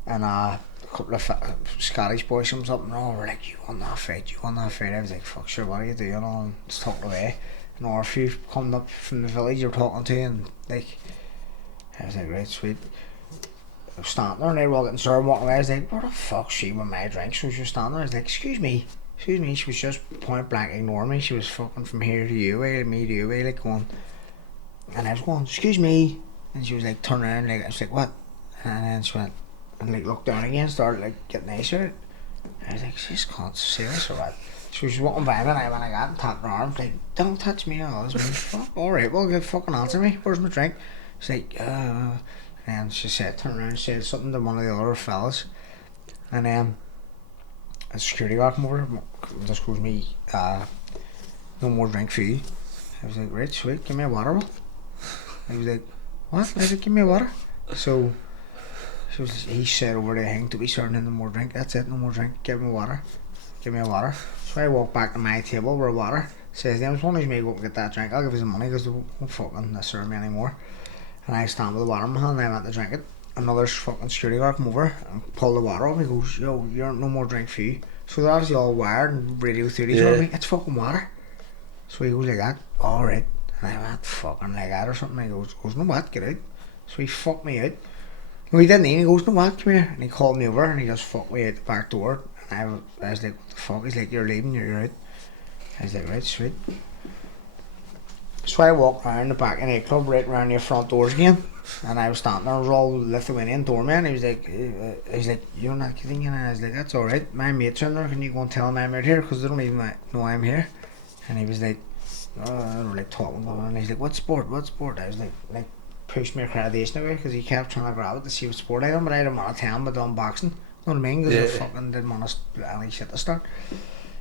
and a couple of Scottish boys comes up and we're like, you want that fight, you want that fight. I was like, fuck sure, what are you doing? And just talking away. And or a few coming up from the village you're talking to, and like, I was like, right, sweet. I was standing there and they were all getting served, walking away. I was like, where the fuck's she with my drinks? So she was standing there. I was like, excuse me. She was just point blank ignoring me. She was fucking from here to you, me to you, like going. And I was going, excuse me. And she was like turning around, like I was like, what? And then she went and like looked down again, started like getting nicer. I was like, she's can't serious or what? She was walking by me and I went like that and tapped her arm, like, don't touch me, all this. Fuck, alright, well, good fucking answer me. Where's my drink? She's like, and she said, turned around and said something to one of the other fellas. And then a security guard came over, just goes me, no more drink for you. I was like, right, sweet, give me a water. I was like, what? I was like, give me a water. So he said over the thing to be serving in no more drink. That's it, no more drink. Give me water. Give me a water. So I walk back to my table with a water. Says, as long as you may go and get that drink, I'll give you some money because they won't fucking serve me anymore. And I stand with the water in my hand and I went to drink it. Another fucking security guard come over and pulled the water off. He goes, yo, you're no more drink for you. So they're obviously all wired and radio 30s for me. It's fucking water. So he goes like that. Alright. And I went fucking like that or something. He goes, no what, get out. So he fucked me out. No, he didn't. He goes, no what, come here. And he called me over and he just fucked me out the back door. And I was like, what the fuck? He's like, you're leaving, you're out. I was like, right, sweet. So I walked around the back of the club, right around the front doors again. And I was standing there, it was all Lithuanian doorman. He was like, you're not kidding. And I was like, that's alright. My mate's in there, can you go and tell him I'm out here? Because they don't even know I'm here. And he was like, we're like talking about it. And he's like, what sport? I was like pushed my accreditation away because he kept trying to grab it to see what sport I am. But I didn't want to tell him, but done boxing. You know what I mean? Because I fucking didn't want to any shit to start.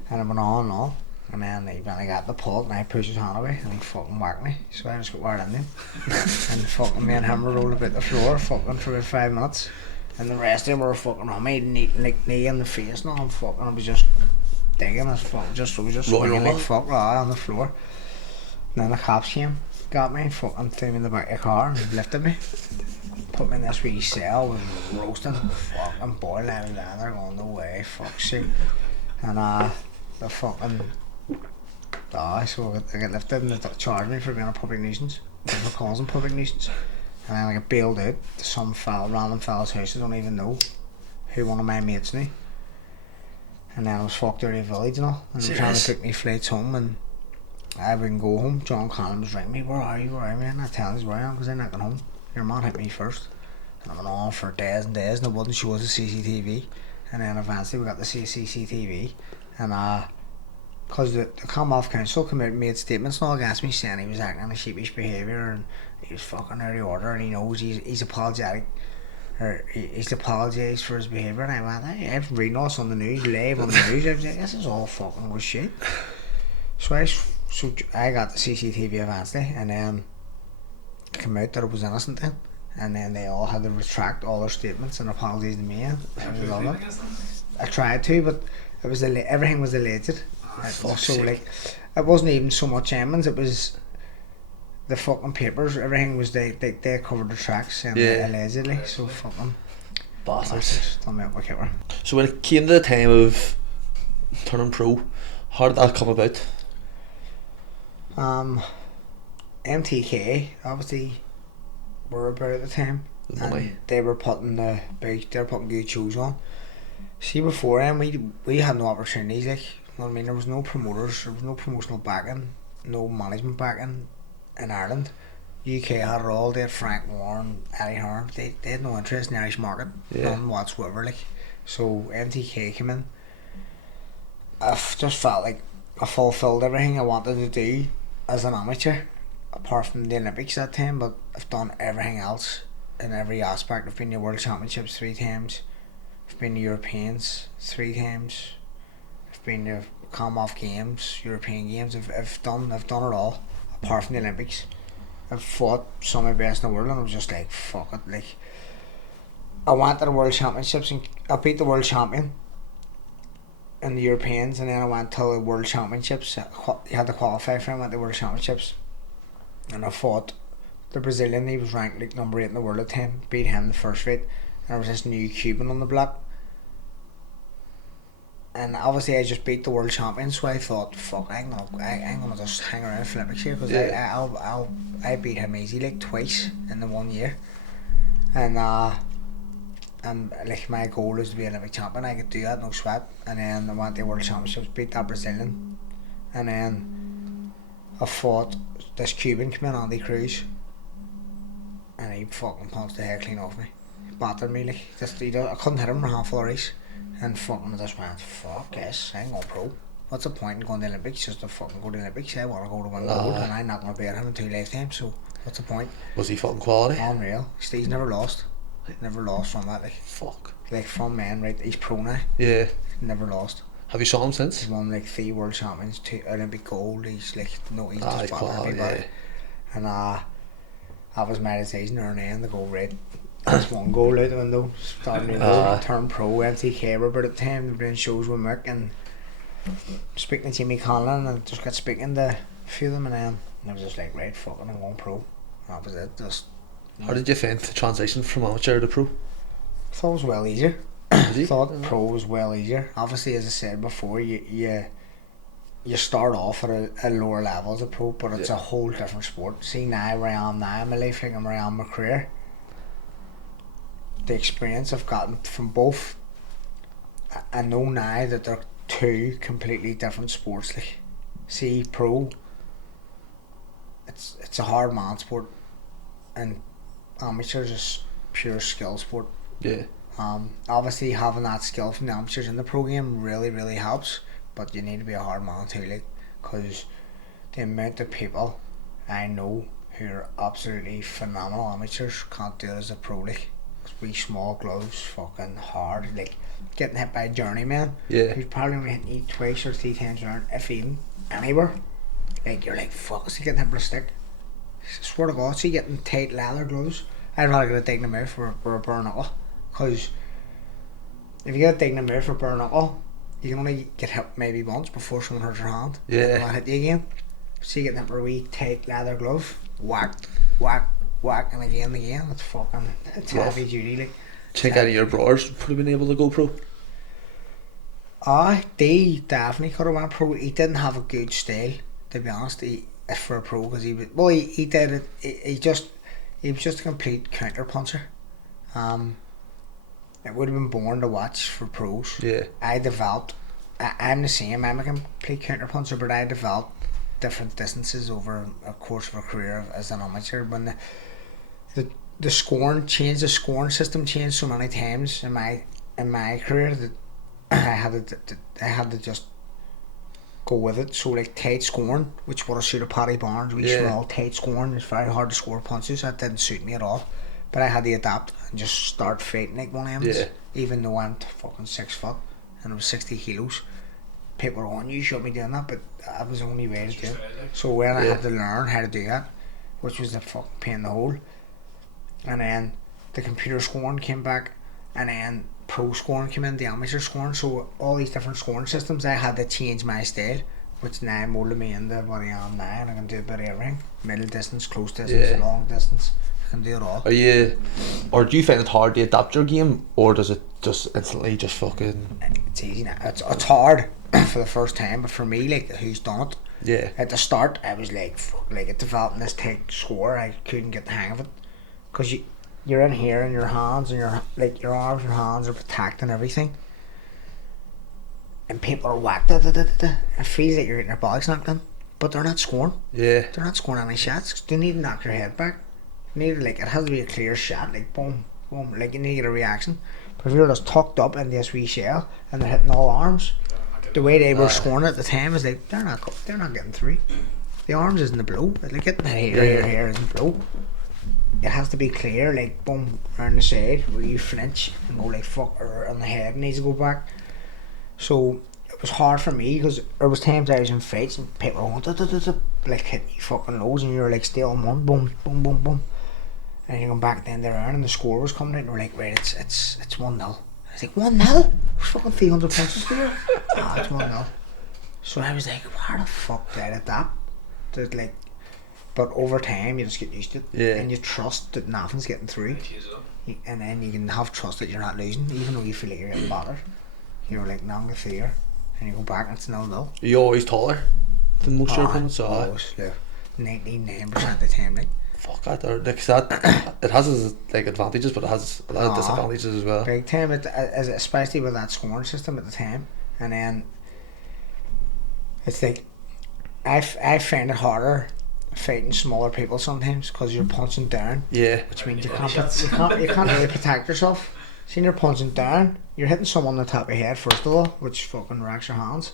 And I went on and on. And then he went like at the pulp and I pushed his hand away and he fucking whacked me. So I just got wired in him. And fucking me and him were rolled about the floor fucking for about 5 minutes. And the rest of them were fucking on me, knee in the face and all. And fucking I was just digging as fuck. It was just swinging like fuck on the floor. And then the cops came, got me, fucking threw me in the back of the car and lifted me. Put me in this wee cell, was roasting, fucking boiling. I was down there going, no way, fuck's sake. And the fucking so I got lifted and they charged me for being a public nuisance. For causing public nuisance. And then I got bailed out to some random fella's house I don't even know who one of my mates knew. And then I was fucked out of the village and all. And they were trying to pick me flights home and I wouldn't go home. John Cannon was ringing me, where are you? I'm not telling you where I am because I'm not going home. Your man hit me first. And I went on for days and days and it wouldn't show us the CCTV. And then eventually we got the CCTV and because the Commonwealth Council came out and made statements and all against me saying he was acting on a sheepish behaviour and he was fucking out of order and he knows he's apologetic or he's apologised for his behaviour. And I went, I was reading all this on the news, live on the news. I was like, this is all fucking with shit. So I got the CCTV eventually and then it came out that it was innocent then. And then they all had to retract all their statements and apologies to me. I tried to, but it was everything was alleged. So like, it wasn't even so much Emmons, it was the fucking papers. Everything was they covered the tracks and allegedly. So fucking bastards. Don't make my camera. So when it came to the time of turning pro, how did that come about? MTK obviously were about at the time. And they were putting good shows on. See, before then we had no opportunities, like, you know what I mean? There was no promoters, there was no promotional backing, no management backing in Ireland. UK had it all. They had Frank Warren, Eddie Hearn. They had no interest in the Irish market, none whatsoever. Like, so MTK came in. I just felt like I fulfilled everything I wanted to do as an amateur, apart from the Olympics that time. But I've done everything else in every aspect. I've been to World Championships 3 times. I've been to Europeans 3 times. I've been to Commonwealth Games, European Games. I've done it all, apart from the Olympics. I've fought some of the best in the world, and I was just like, fuck it. Like, I went to the World Championships and I beat the world champion in the Europeans, and then I went to the World Championships. You had to qualify for him at the World Championships, and I fought the Brazilian. He was ranked like number 8 in the world at the time. Beat him in the first fight, and there was this new Cuban on the block. And obviously I just beat the world champion, so I thought, fuck, I'm gonna just hang around for Olympics here, because I beat him easy like twice in the 1 year, and like my goal is to be Olympic champion. I could do that, no sweat. And then I went to World Championships, beat that Brazilian, and then I fought this Cuban, come in, Andy Cruz, and he fucking punched the hair clean off me. He battered me like I couldn't hit him for half a race. And fucking I just went, fuck this, I ain't going pro. What's the point in going to the Olympics just to fucking go to the Olympics? I want to go to win gold, and I'm not going to beat him in 2 lifetimes, so what's the point? Was he fucking quality? Unreal. He's never lost. Never lost from that, like. Fuck. Like from men, right? He's pro now. Yeah. Never lost. Have you saw him since? He's won like 3 world champions, 2 Olympic gold. He's like, no, he's just quality, everybody. yeah. And that was my decision there and then to go red. Just 1 goal out the window. Started to turn pro. MTK Robert at the time. They were doing shows with Mick and speaking to Jimmy Conlon, and I just got speaking to a few of them, and then I was just like, right, fucking, I'm going pro. And that was it. Just. How did you find the transition from amateur to pro? I thought it was well easier. I thought pro was well easier. Obviously, as I said before, you start off at a lower level as a pro, but it's a whole different sport. See now where I am now in my life, like I'm around my career. The experience I've gotten from both, I know now that they're 2 completely different sports. Like, see, pro, it's a hard man sport, and amateurs is pure skill sport. Yeah. Obviously having that skill from the amateurs in the pro game really, really helps, but you need to be a hard man too, like, because the amount of people I know who are absolutely phenomenal amateurs can't do it as a pro, like. Wee small gloves, fucking hard, like getting hit by a journeyman. Yeah. Who's probably only hitting you 2 or 3 times around, if even anywhere. Like, you're like, fuck, is he getting hit with a stick? I swear to God, is he getting tight leather gloves? I'd rather get a dig in the mouth for a bare knuckle, because if you get a dig in the mouth for a bare knuckle, you can only get hit maybe once before someone hurts your hand. Yeah. And I'll hit you again. So you getting hit with a wee tight leather glove, whack, whack, whack, and again, it's fucking, it's heavy duty, like. Check out of your brothers would have been able to go pro. They definitely could have went pro. He didn't have a good style, to be honest, for a pro, because he did it, he was just a complete counter puncher. It would have been boring to watch for pros. Yeah. I'm the same, I'm a complete counter puncher, but I developed different distances over a course of a career as an amateur. When the scoring changed, the scoring system changed so many times in my career that I had to just go with it. So like tight scoring, which would have suited Paddy Barnes, small tight scoring, it's very hard to score punches. That didn't suit me at all. But I had to adapt and just start fighting like one of them. Yeah. Even though I'm fucking 6 foot and I was 60 kilos. People were on, you shouldn't be doing that, but that was the only way to do it. So when I had to learn how to do that, which was the fucking pain in the hole. And then the computer scoring came back, and then pro scoring came in, the amateur scoring. So all these different scoring systems, I had to change my style, which now molded me into what I am now, and I can do a bit of everything. Middle distance, close distance, long distance. I can do it all. Or do you find it hard to adapt your game, or does it just instantly just fucking... It's easy now. It's hard for the first time, but for me, like, who's done it? Yeah. At the start, I was like, fuck, like, it developing this tight score, I couldn't get the hang of it. Because you're in here and your hands and your arms, your hands are protecting everything. And people are whacked. It feels like you're getting your bodies knocked in. But they're not scoring. Yeah. They're not scoring any shots. They need to knock your head back. It has to be a clear shot, like boom, boom, like you need to get a reaction. But if you're just tucked up in this wee shell and they're hitting all arms, the way they were scoring at the time is like they're not getting 3. The arms isn't the blow. Like getting here isn't the blow. It has to be clear, like boom, around the side where you flinch and go like fuck, or on the head needs to go back. So it was hard for me because there was times I was in fights and people were going like hitting you fucking loads, and you're like still on one, boom, boom, boom, boom, and you come back at the end of the round, and the score was coming out, and we're like, right, it's 1-0. I was like, 1-0? There's fucking 300 punches here. Ah, it's 1-0. So I was like, where the fuck did I get that? Like, but over time you just get used to it, and you trust that nothing's getting through, and then you can have trust that you're not losing, even though you feel like you're getting battered. You're like, now I'm going to fear, and you go back and it's 0-0. Are you always taller than most of your opponents? Always, yeah. 99% of the time, like. Fuck that, it has its like advantages, but it has a lot of disadvantages as well. Big time, especially with that scoring system at the time, and then it's like I find it harder fighting smaller people sometimes because you're punching down. Yeah. Which means you can't really protect yourself. See, you're punching down, you're hitting someone on the top of your head first of all, which fucking wrecks your hands,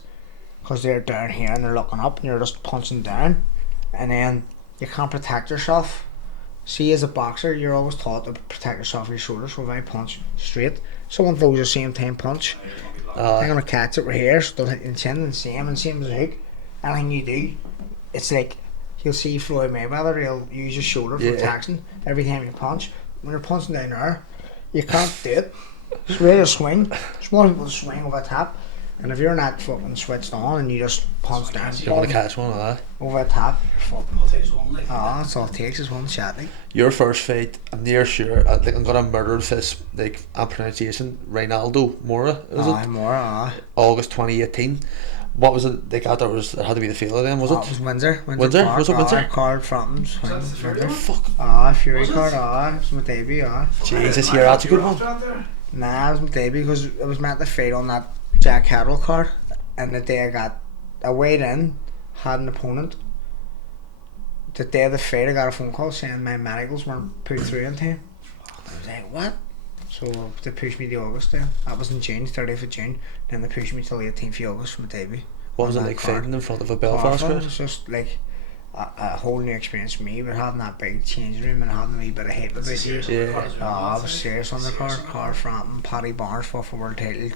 because they're down here and they're looking up, and you're just punching down, and then you can't protect yourself. See, as a boxer, you're always taught to protect yourself with your shoulders. So if I punch straight, someone throws the same time punch, I'm gonna catch it right here, so they'll hit your chin, and same as a hook. Anything you do, it's like you'll see Floyd Mayweather, he'll use his shoulder for protection every time you punch. When you're punching down there, you can't do it. It's really a swing. There's more people to swing over the top, and if you're not fucking switched on and you just punch down, You don't want to catch one of that. over the top, you're fucking. All it takes one, like. That's all it takes is one shot, like. Your first fight, I'm near sure, I think I'm gonna murder this like and pronunciation. Reinaldo Mora, is it? More, August 2018. What was it? Like, I thought it had to be the field then, was it? It was Windsor. Windsor? Park, Was it Windsor? Card from Was that the Fury one? Fuck. Fury Was it? card, it was my debut, Jesus, yeah, that's a good one. Nah, it was my debut because it was meant to fight on that Jack Cattle card, and the day I weighed in, had an opponent. The day of the fight, I got a phone call saying my medicals weren't put through in time. I was like, what? So they pushed me to August then. That was in June, 30th of June. Then they pushed me till the 18th of August for my debut. What was it on like that card. fighting in front of a Belfast It crowd? was just like a whole new experience for me, but having that big changing room and having a wee bit of hype about you. I was serious on the card. Frampton, Paddy Barnes fought for world title.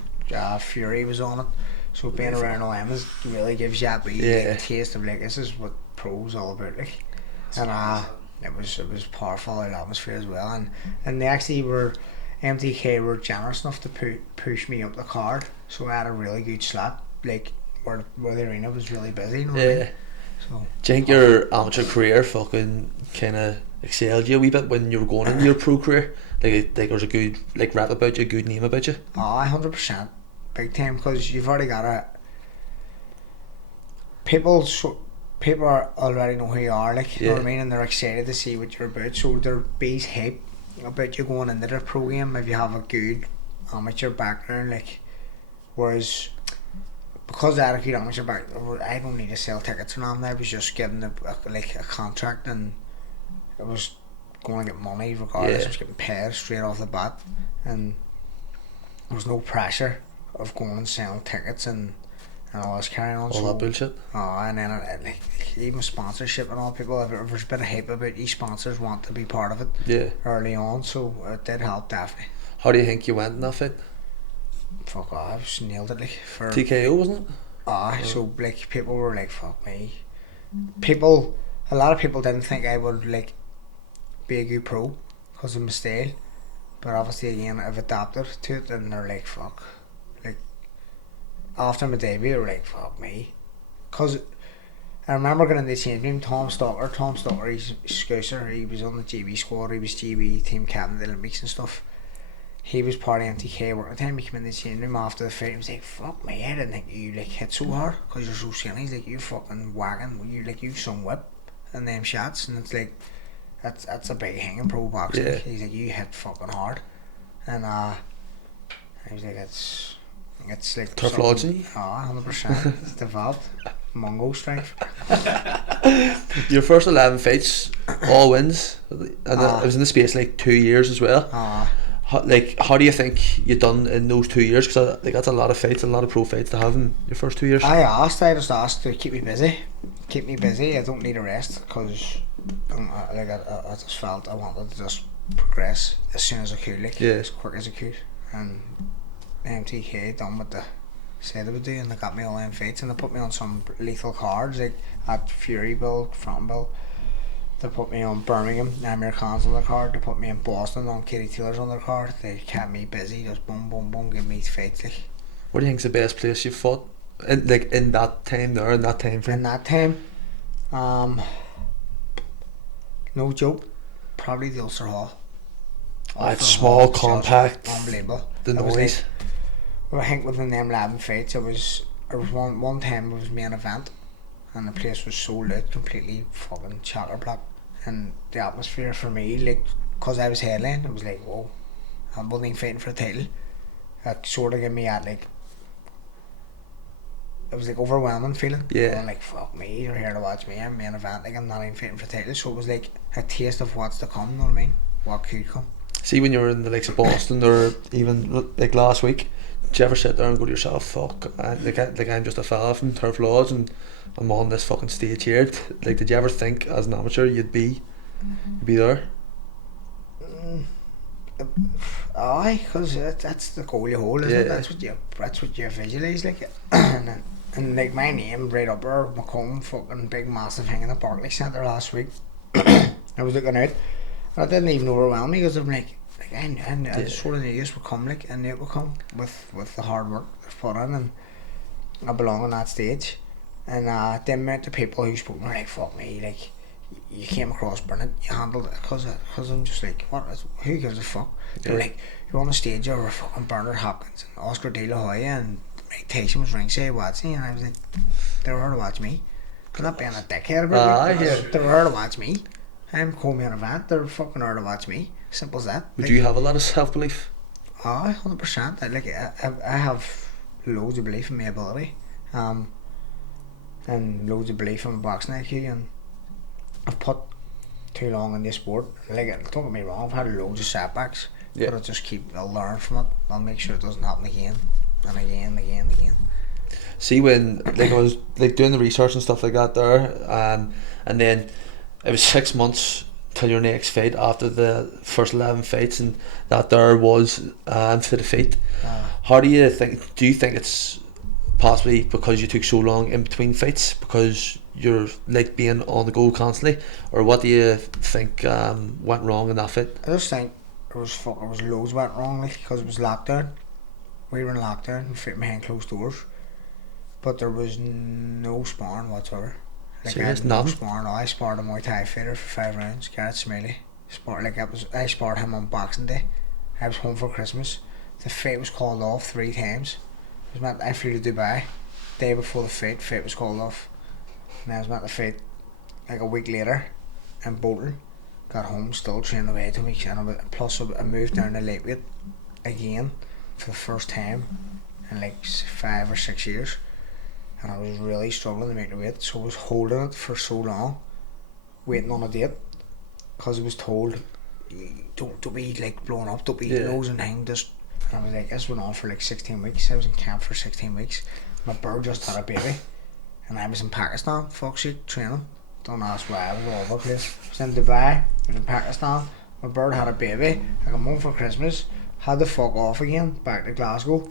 Fury was on it. So being around all them really gives you that wee taste of like, this is what pro's all about, like. And it was powerful atmosphere as well, and they actually MTK were generous enough to push me up the card, so I had a really good slot, like where the arena was really busy, you know what I mean? So Do you think your amateur career fucking kind of excelled you a wee bit when you were going into your pro career? Like there was a good like rap about you, a good name about you? 100%, big time, because you've already got people already know who you are, like, you know what I mean, and they're excited to see what you're about, so there bees hype about you going into their pro game if you have a good amateur background, like, whereas because I had a good amateur background, I don't need to sell tickets or nothing. I was just given a contract, and it was going to get money regardless. I was getting paid straight off the bat, and there was no pressure of going and selling tickets and all this carrying on. All that bullshit. And then like even sponsorship and all, people, if there's a bit of hype about you, sponsors want to be part of it early on, so it did help definitely. How do you think you went in that fight? Fuck off, I just nailed it, like, for TKO, wasn't it? so like people were like, fuck me. A lot of people didn't think I would like be a good pro because of my style, but obviously again I've adapted to it, and they're like, fuck. Like after my debut, they were like, fuck me, because I remember going in the change room. Tom Stalker, he's Scouser, he was on the GB squad, he was GB team captain of the Olympics and stuff. He was part of MTK work at the time. He came in the change room after the fight, he was like, fuck me, I didn't think you like hit so hard because you're so skinny. He's like, you fucking whacking, you've some whip and them shots, and it's like, that's a big hanging pro boxing. Yeah. He's like, you hit fucking hard, and I was like, it's like Tough lodging. 100%. It's developed Mongo strength. Your first 11 fights, all wins, and it was in the space like 2 years as well. How do you think you done in those 2 years? Because that's a lot of fights, a lot of pro fights to have in your first 2 years. I just asked to keep me busy. I don't need a rest, because I just felt I wanted to just progress as soon as I could, like as quick as I could. And MTK done with the said they would do, and they got me all in fights, and they put me on some lethal cards like at Furyville, Frontville. They put me on Birmingham, Amir Khan's on their card. They put me in Boston on Katie Taylor's on their card. They kept me busy, just boom, boom, boom, give me fights. Like. What do you think's the best place you've fought? In that time there, in that time frame? In that time, no joke, probably the Ulster Hall. It's small, compact, unbelievable. the noise. I think within them 11 fights, it was one time it was main event, and the place was sold out, completely fucking chocker block, and the atmosphere for me, like, cause I was headline, it was like, whoa, I wasn't even fighting for a title. It sort of gave me that, like, it was like overwhelming feeling. Yeah. Going like, fuck me, you're here to watch me, I'm main event, like I'm not even fighting for a title. So it was like a taste of what's to come, you know what I mean? What could come. See, when you were in the likes of Boston or even like last week, did you ever sit there and go to yourself, fuck, like I'm just a fella from Turf Laws and I'm on this fucking stage here? Like, did you ever think as an amateur you'd be there? Aye, because that's the goal you hold, isn't it? That's what you visualise, like. And like my name right up there, McComb, fucking big massive thing in the Barclays Centre last week. I was looking out, and it didn't even overwhelm me because I'm like I sort of knew this would come, like I knew it would come with the hard work they've put in, and I belong on that stage. And the amount of people who spoke were like, fuck me, like you came across brilliant, you handled it, cause I'm just like, who gives a fuck? They're like, you're on the stage over fucking Bernard Hopkins and Oscar De La Hoya and Mike Tyson was ringside watching, and I was like, they were here to watch me. I'm not being a dickhead about it. They were here to watch me. I'm co-main event, they're fucking here to watch me. Simple as that. Would you have a lot of self-belief? 100%. Like I have loads of belief in my ability, and loads of belief in my boxing IQ, and I've put too long in this sport. Like, don't get me wrong, I've had loads of setbacks, but I'll learn from it. I'll make sure it doesn't happen again and again. See, when like I was like doing the research and stuff like that there, and then it was 6 months till your next fight after the first 11 fights, and that there was for the fight. How do you think? Do you think it's possibly because you took so long in between fights because you're like being on the go constantly, or what do you think went wrong in that fight? I just think it was loads went wrong, like, because it was lockdown. We were in lockdown and fit behind closed doors, but there was no sparring whatsoever. Like, Serious? I had no Nothing? sparring. I sparred a Muay Thai fighter for 5 rounds, Garrett Smiley. I sparred him on Boxing Day. I was home for Christmas. The fight was called off 3 times. I flew to Dubai day before the fight was called off, and I was meant to fight like a week later in Bolton. Got home, still training away 2 weeks, and plus I moved down to lightweight again for the first time in like 5 or 6 years, and I was really struggling to make the weight, so I was holding it for so long, waiting on a date, because I was told, don't be like blowing up, don't be nosing thing, just. And I was like, this went on for like 16 weeks. I was in camp for 16 weeks. My bird just had a baby, and I was in Pakistan, fuck shit, training. Don't ask why, I was all over the place. I was in Dubai, I was in Pakistan, my bird had a baby, I come home for Christmas, had to fuck off again, back to Glasgow.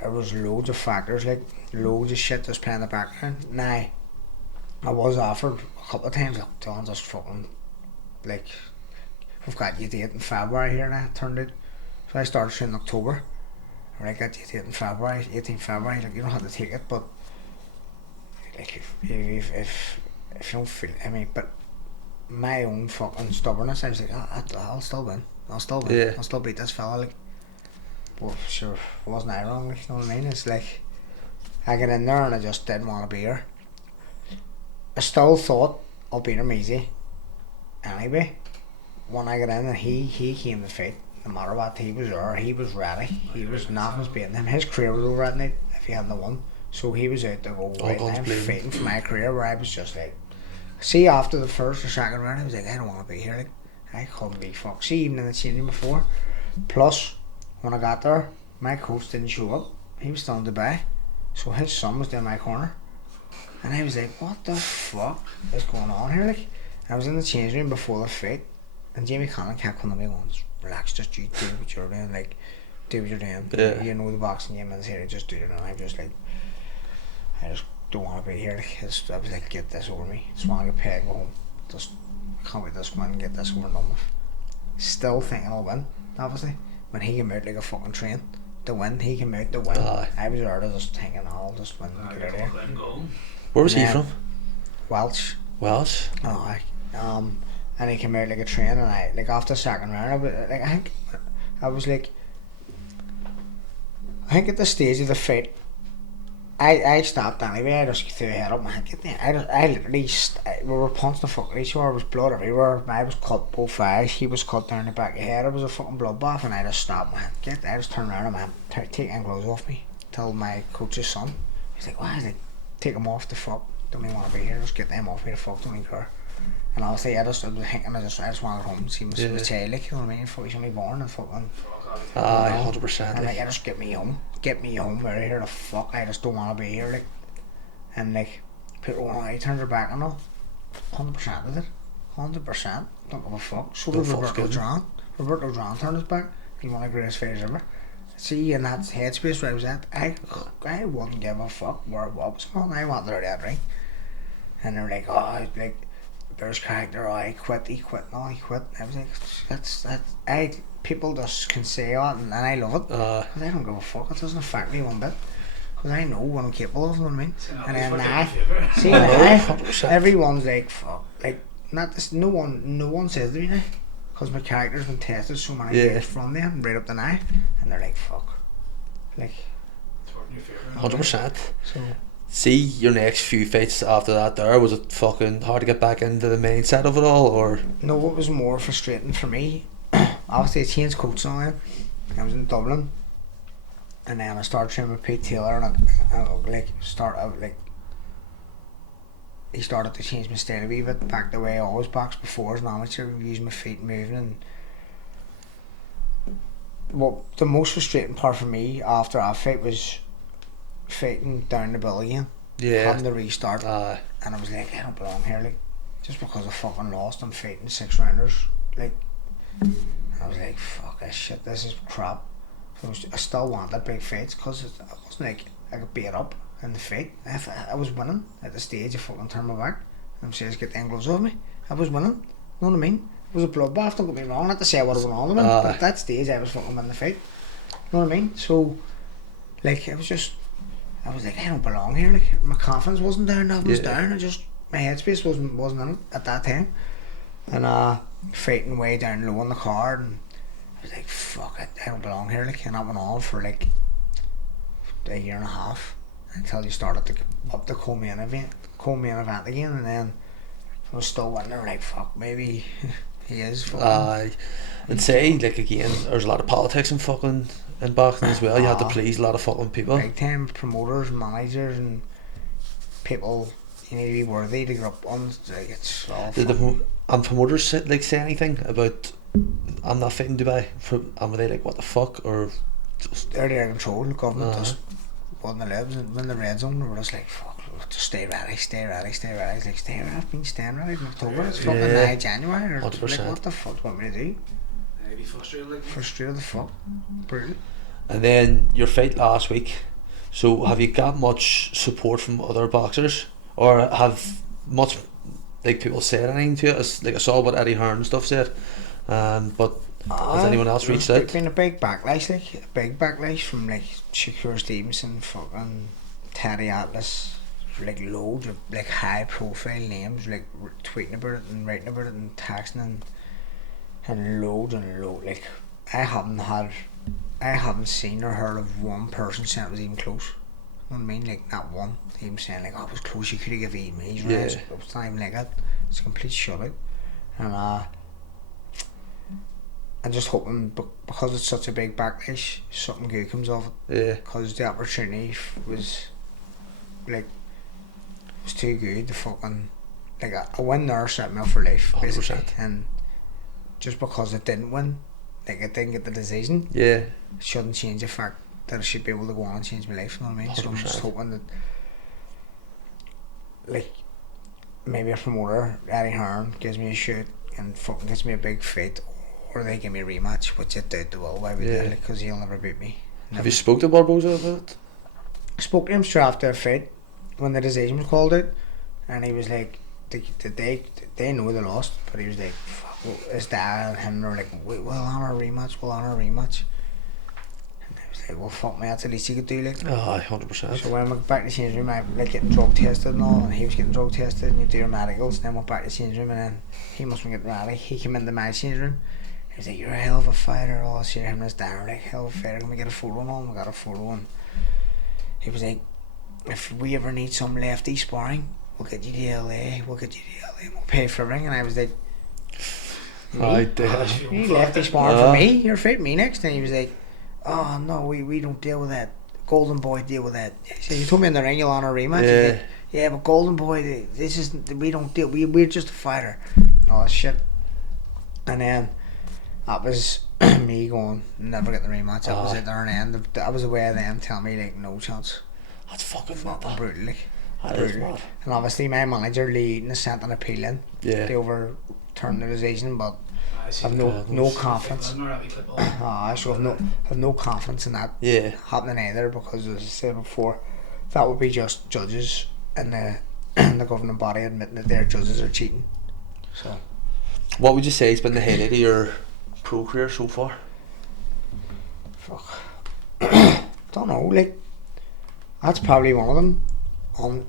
There was loads of factors, like loads of shit just playing in the background. Now, I was offered a couple of times, like, John, just fucking, like, we've got you date in February here now, it turned out. So I started training in October, and I got you date in February, 18th February, like, you don't have to take it, but like, if you don't feel, I mean, but my own fucking stubbornness, I was like, I'll still win, I'll still beat this fella, like, well, sure, wasn't I wrong, like, you know what I mean? It's like, I got in there and I just didn't want to be here. I still thought I'll beat him easy anyway. When I got in and he came to fight, no matter what, he was there, he was ready, he was nothing was beating him. His career was over that night if he hadn't won, so he was out to go, right, I'm fighting for my career, where I was just like, see, after the first or second round I was like, I don't want to be here, like, I couldn't be fucked. See, even in the changing before, plus when I got there, my coach didn't show up, he was still in Dubai, so his son was down my corner, and I was like, what the fuck is going on here? Like, I was in the change room before the fight, and Jamie Conlon kept coming to me going, relax, just you do what you're doing, like, do what you're doing. Yeah. You know the boxing game is here, just do it. And I'm just like, I just don't want to be here. I was like, get this over me. Just want to get paid and go home. Just can't wait to just go and get this over and done with. Still thinking I'll win, obviously. When he came out like a fucking train to win, he came out to win. I was already just thinking, I'll just win and get out of here. Where was he from? Welsh. Welsh? Oh, and he came out like a train, and I, like after the second round, I think at the stage of the fight, I stopped anyway. I just threw a head up and I literally, we were punching the fuck each other. There was blood everywhere. I was cut both eyes. He was cut down the back of the head. It was a fucking bloodbath, and I just stopped. I just turned around and went, take any clothes off me. Tell my coach's son. He's like, why? He's like, take them off. The fuck. Don't even want to be here. Just get them off me. The fuck. Don't even care. And obviously, I was thinking, I just want to go home and see my child. Like, you know what I mean? He's only born and fucking. 100%. And like, I just get me home out of here. The fuck, I just don't want to be here. Like, and like, people when I turned their back and all, 100% of it, 100%. Don't give a fuck. So did Roberto Duran. Roberto Duran turned his back. He's one of the greatest fighters ever. See, in that headspace where I was at, I wouldn't give a fuck where what was going on. I wanted out of that ring, and they were like, oh, like, there's character. Oh, he quit. No, he quit. I was like, that's. People just can say that, and I love it. Because I don't give a fuck. It doesn't affect me one bit. Because I know what I'm capable of, you know what I mean? And then everyone's like, fuck. Like, not this, no one says to me now. Because my character's been tested so many days from them, right up to now. And they're like, fuck. Like, 100%. So, see, your next few fights after that there, was it fucking hard to get back into the mindset of it all, or? No, what was more frustrating for me, obviously I changed coach on it. I was in Dublin, and then I started training with Pete Taylor, and he started to change my style a wee bit, back the way I always boxed before as an amateur, using my feet and moving. And well, the most frustrating part for me after that fight was fighting down the bill again, having to restart, and I was like, I don't belong here, like, just because I fucking lost and fighting 6 rounders, like. I was like, fuck this shit, this is crap. So I still wanted big fights, because it wasn't like I could beat up in the fight. I was winning at the stage. I fucking turned my back and says, get the gloves off me. I was winning, you know what I mean? It was a bloodbath, don't get me wrong, not to say I would have won all of them, but at that stage I was fucking winning the fight, you know what I mean? So, like, I was like, I don't belong here, like, my confidence wasn't there, nothing was down, my headspace wasn't in it at that time. And fighting way down low on the card, and I was like, fuck it, I don't belong here, like. And that went on for like a year and a half until you started to up the co-main event again, and then I was still winning. Like, fuck, maybe he is fucking. And say, like, again, there's a lot of politics in fucking in boxing as well. You have to please a lot of fucking people, big time promoters, managers, and people. You need to be worthy to get up on. Like, it's all. And promoters say anything about I'm not fighting Dubai? And were they like, what the fuck? Or just they're there in control. The government just wasn't the libs, and in the red zone they were just like, fuck, just stay ready. It's like, stay ready. I've been staying ready in October. It's fucking now January. Or like, what the fuck do you want me to do? I'd be frustrated, like. Frustrated the fuck. Brutal. And then your fight last week. So have you got much support from other boxers, or have much, like, people said anything to it? Like, I saw what Eddie Hearn and stuff said, but has anyone else reached out? There's been a big backlash, from like Shakur Stevenson, fucking Teddy Atlas, like loads of like high profile names, like tweeting about it and writing about it and texting and loads. Like, I haven't seen or heard of one person saying it was even close. You know what I mean? Like, not one. Even saying like, oh, it was close, you could have given me these rounds. It was not even like that. It's a complete shutout. And I'm just hoping, because it's such a big backlash, something good comes of it. Yeah. Because the opportunity was too good to fucking, like, a win there set me up for life, basically. 100%. And just because it didn't win, like, it didn't get the decision, it shouldn't change the fact that I should be able to go on and change my life, you know what I mean? 100%. So I'm just hoping that, like, maybe a promoter, Eddie Hearn, gives me a shoot and fucking gets me a big fight, or they give me a rematch, which I doubt they will. Why would they? Because he'll never beat me. Never. Have you spoke to Barbosa about it? I spoke to him straight after a fight when the decision was called out, and he was like, they know they lost, but he was like, fuck, his dad and him were like, we'll honour a rematch, and I was like, well, fuck me, that's the least you could do, like. 100%. So when I went back to the change room, I like getting drug tested and all, and he was getting drug tested, and you do your medicals, and then went back to the change room, and then he must have been getting ready. He came into my change room. He was like, you're a hell of a fighter. Oh, so him and his dad were like, hell of a fighter. Can we get a photo on? We got a photo on. He was like, if we ever need some lefty sparring, we'll get you to LA. We'll pay for everything. And I was like, you lefty sparring for me? You're fighting me next. And he was like, oh no, we don't deal with that. Golden Boy deal with that. He said, you told me in the ring you'll honour a rematch. Like, yeah, but Golden Boy, this isn't, we don't deal, we're just a fighter. Oh shit. And then that was me going, never get the rematch. That was it there and end. I was aware of them telling me like no chance. That's fucking mad. Brutal, like. That is mad. And obviously my manager Lee Eaton has sent an appeal in to overturn the decision, but I've no confidence. So I've no confidence in that happening either, because as I said before, that would be just judges and the governing body admitting that their judges are cheating. So what would you say has been the highlight of your pro career so far? Fuck. Don't know, like that's probably one of them on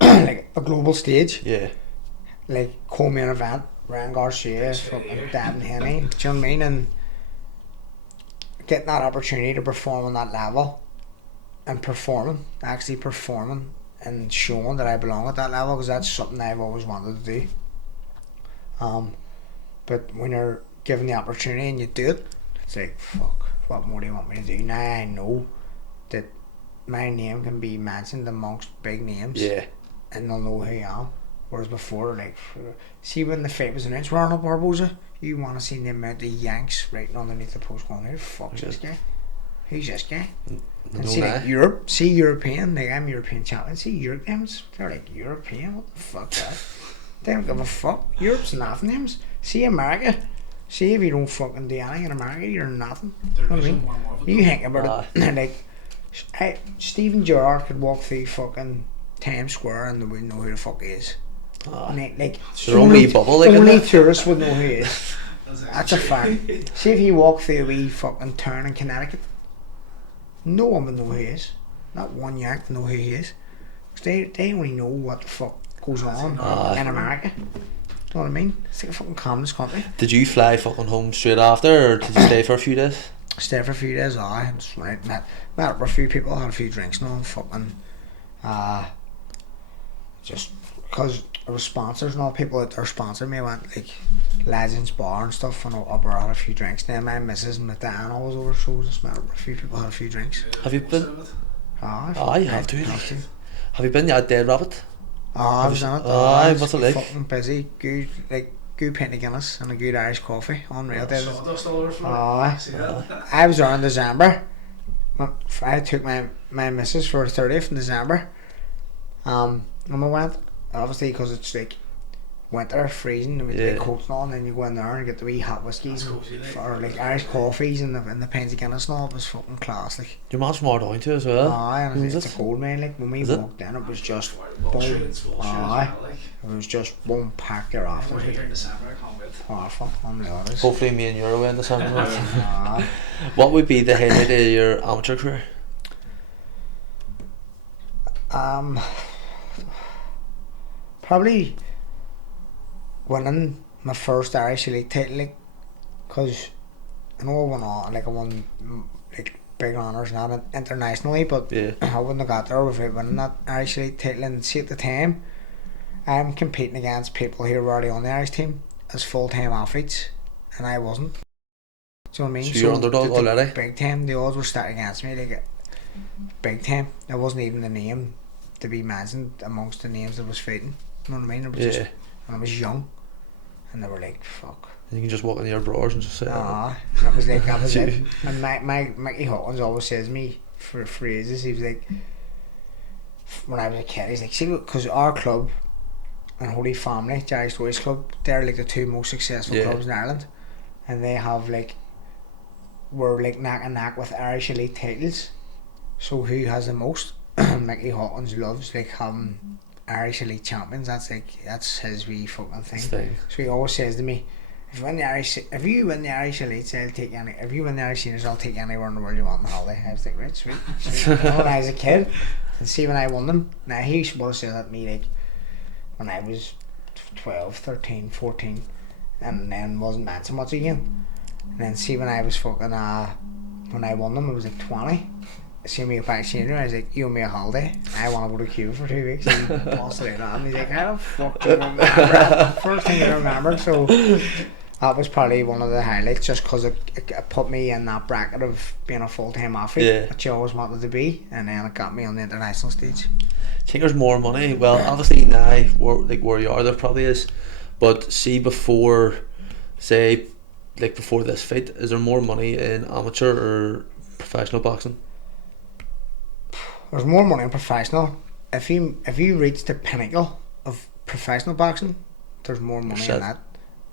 like a global stage. Yeah. Like co-main event, Ryan Garcia, fucking Davin Henny, do you know what I mean? And getting that opportunity to perform on that level and actually performing and showing that I belong at that level, because that's something I've always wanted to do. But when you're given the opportunity and you do it, it's like, fuck, what more do you want me to do? Now I know that my name can be mentioned amongst big names, and they'll know who I am. Whereas before, like, see when the fight was announced, Ronald Barbosa, you want to see the amount of Yanks writing underneath the post going, who the fuck's this guy? Who's this guy? And see, like, Europe, see European, like, I'm European champion, see Europeans, they're like, European, what the fuck that? They don't give a fuck. Europe's nothing names. See America, see if you don't fucking do anything in America, you're nothing. You know what I mean? You think about it, like, Stephen Gerrard could walk through fucking Times Square and they wouldn't know who the fuck he is. Like, their own wee bubble, like, only tourists would know who he is. That's a fact. See if you walk through a wee fucking town in Connecticut, no one would know who he is. Not one yank would know who he is. Because they only know what the fuck goes on in America. You know what I mean? It's like a fucking communist country. Did you fly fucking home straight after, or did you stay for a few days? Stayed for a few days, I just went out, met up with a few people, had a few drinks and all, fucking just because there was sponsors and all, people out there sponsored me. I went like Legends Bar and stuff, and up there had a few drinks. Then my missus and my Dan all was over, so just met up with a few people, had a few drinks. Have you been? You have to. Have you been Dead Rabbit? I was in it. What's it like? Fucking busy, good, like good pint of Guinness and a good Irish coffee. Unreal. I was there in December. I took my missus for 30th in December. And we went, obviously, because it's like winter, freezing, and we take coats and all, and then you go in there and get the wee hot whiskies or like Irish coffees and the pints of Guinness and all. It was fucking class, like. Your man's from Ardine too as well. And it's a cold, man. Like when we walked in, it was just boom. It was just boom, packed your off. Awful, unreal. Hopefully me and you are away in December. What would be the highlight of your amateur career? Probably winning my first Irish Elite title, like, cause I know I won all, like I won like big honours not internationally, but I wouldn't have got there without winning that Irish Elite title. And see, at the time, I'm competing against people who were already on the Irish team as full-time athletes, and I wasn't. Do you know what I mean? So you're underdog already? Big time, the odds were stacked against me, like big time. I wasn't even the name to be mentioned amongst the names that was fighting. You know what I mean? It was just, and I was young, and they were like, fuck. And you can just walk in your drawers and just say and it was like, that was it. And Mickey Hawkins always says to me for phrases, he was like, when I was a kid, he's like, see, because our club and Holy Family, Jerry Story's club, they're like the two most successful clubs in Ireland. and they have we're neck and neck with Irish elite titles. So who has the most? Mickey Hawkins loves having Irish elite champions. That's his wee fucking thing. So he always says to me, if you win the Irish elites, I'll take any. If you win the Irish seniors, I'll take you anywhere in the world you want on holiday. I was like, right, sweet. When I was a kid, and see when I won them. Now he used to say that to me when I was 12, 13, 14, and then wasn't meant so much again. And then see when I was when I won them, it was 20. See me back senior, I was like, you owe me a holiday. I want to go to Cuba for 2 weeks. And he bossed it out, and he's like, how the fuck do you remember that? First thing I remembered. So that was probably one of the highlights, just because it put me in that bracket of being a full-time athlete, which I always wanted to be, and then it got me on the international stage. I think there's more money. Well, obviously now, where you are, there probably is. But see, before this fight, is there more money in amateur or professional boxing? There's more money in professional. If you reach the pinnacle of professional boxing, there's more money in that.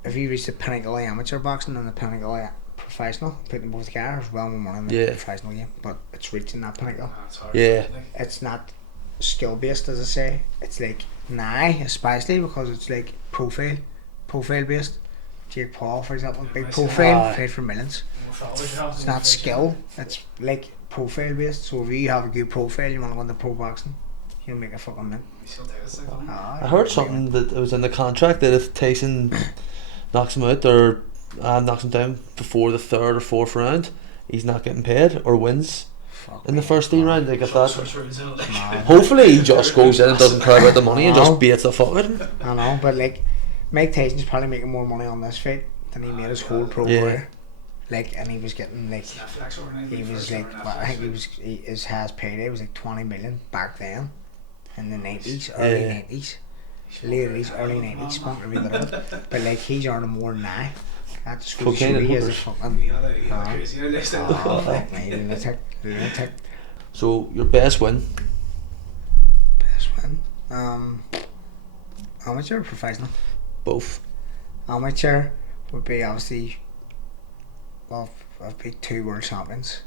If you reach the pinnacle of amateur boxing and the pinnacle of professional, put them both together, there's well more money in the professional game. But it's reaching that pinnacle. It's not skill based, as I say. It's now, especially because it's profile based. Jake Paul, for example, big profile, paid for millions. It's not skill. It's profile based. So if you have a good profile, you want to go into pro boxing, you'll make a fucking man. I heard something that it was in the contract that if Tyson knocks him out or knocks him down before the third or fourth round, he's not getting paid or wins in the first 3 rounds. They get that. Hopefully he just goes in and doesn't cry about the money and just beats the fuck out of him. I know, but Mike Tyson's probably making more money on this fight than he made his whole pro career. And he was getting he was I think his highest payday was 20 million back then in the 90s, early 90s, late 80s, early 90s, spunk every bit of it. But he's earning more now. That's cocaine and he is a fucking lunatic. So your best win? Amateur or professional? Both. Amateur would be obviously, well, I've beat 2 world champions,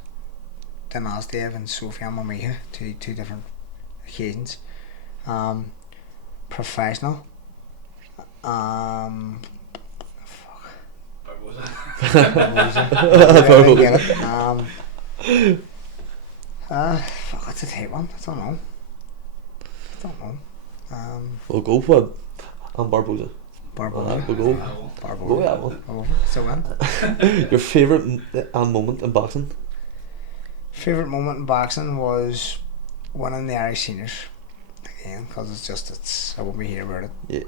Dinazdev and Sofia Mamiha, two different occasions. Professional, Barboza. That's a tight one. I don't know. We'll go for it. I'm Barboza. We'll go. Barboza. That one. So Your favourite moment in boxing? Favourite moment in boxing was winning the Irish seniors again, because I won't be here about it. Yeah.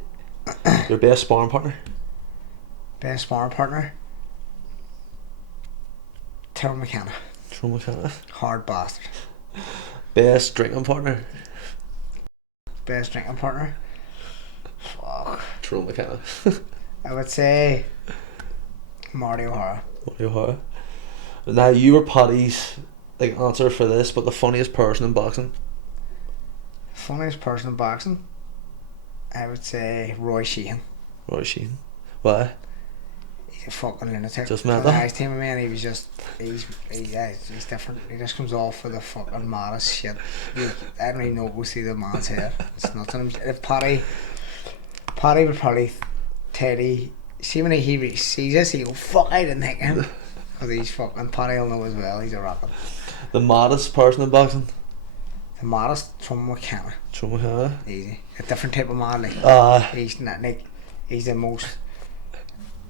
Your best sparring partner? Terry McKenna. Hard bastard. Best drinking partner? Fuck. Tyrone McKenna. I would say Marty O'Hara. Now you were Paddy's answer for this, but the funniest person in boxing? I would say Roy Sheehan. Why? He's a fucking lunatic. Just met him. Nice team, man. He's different. He just comes off with the fucking maddest shit. I don't even know what goes through the man's head. It's nothing. If Paddy would probably Teddy. See when he sees this, he go, fuck, I didn't hit him. Because he's fucking, Paddy will know as well, he's a rocket. The maddest person in boxing? The maddest, Tyrone McKenna. Easy. A different type of mad, he's not he's the most,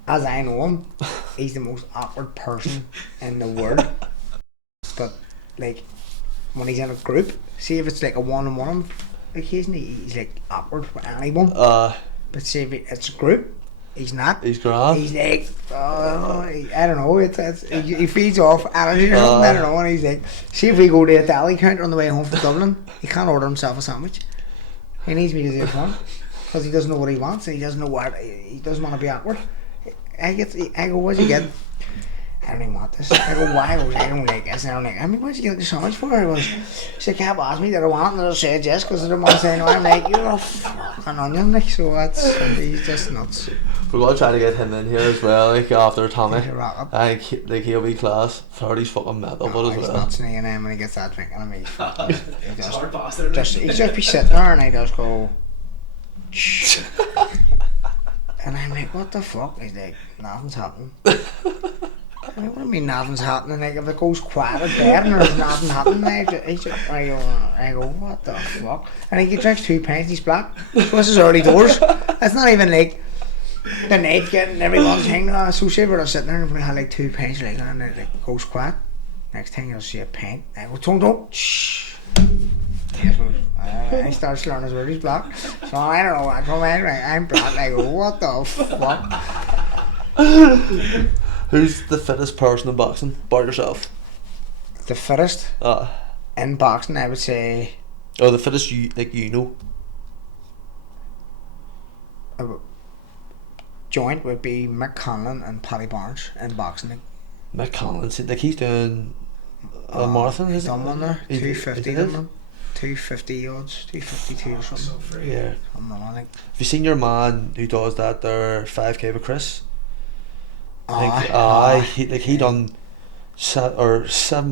as I know him, he's the most awkward person in the world. But when he's in a group, see if it's a one-on-one, occasionally he's awkward with anyone. But see if it's a group, he's not. He's grand. He's I don't know. He feeds off energy or something. I don't know. And he's see if we go to a deli counter on the way home from Dublin, he can't order himself a sandwich. He needs me to do it for him because he doesn't know what he wants. And he doesn't know he doesn't want to be awkward. I go, what's he get? I don't even want this. I go, why? I don't like this. And I'm like, I mean, what'd you get so much for? He goes, she kept asking me that I want, and I said yes because I didn't want to say no. I'm like, you're a fucking onion, like, so that's, he's just nuts. We're going to try to get him in here as well, like after Tommy. He's a rocket. I think like he'll be class. 30's fucking mental, but as He's well. nuts, and then when he gets that drinking, I mean, he's fucking, he Hard bastard. he just be sitting there, and I just go, shh. And I'm like, what the fuck? He's like, nothing's happening. I'm like, what do you mean nothing's happening? Like, if it goes quiet or dead and there's nothing happening, I go, what the fuck? And he drinks 2 pints, he's black. So this is early doors. It's not even like the night getting everyone's hanging associated with us sitting there and we had like 2 pints, like, and it like, goes quiet. Next thing you'll see a pint. I go, don't, shh. Yes, I start slurring his word, he's black. So I don't know what I come in, I'm black. I go, what the fuck? Who's the fittest person in boxing? Bar yourself. The fittest in boxing, I would say. Oh, the fittest you know. Joint would be Mick Conlon and Paddy Barnes in boxing. Mick Collins, like he's doing a marathon. He's done one there. 250 did? done 250 odds, 252 or something. Yeah. I'm not on it. Have you seen your man who does that there 5k with Chris? He done 7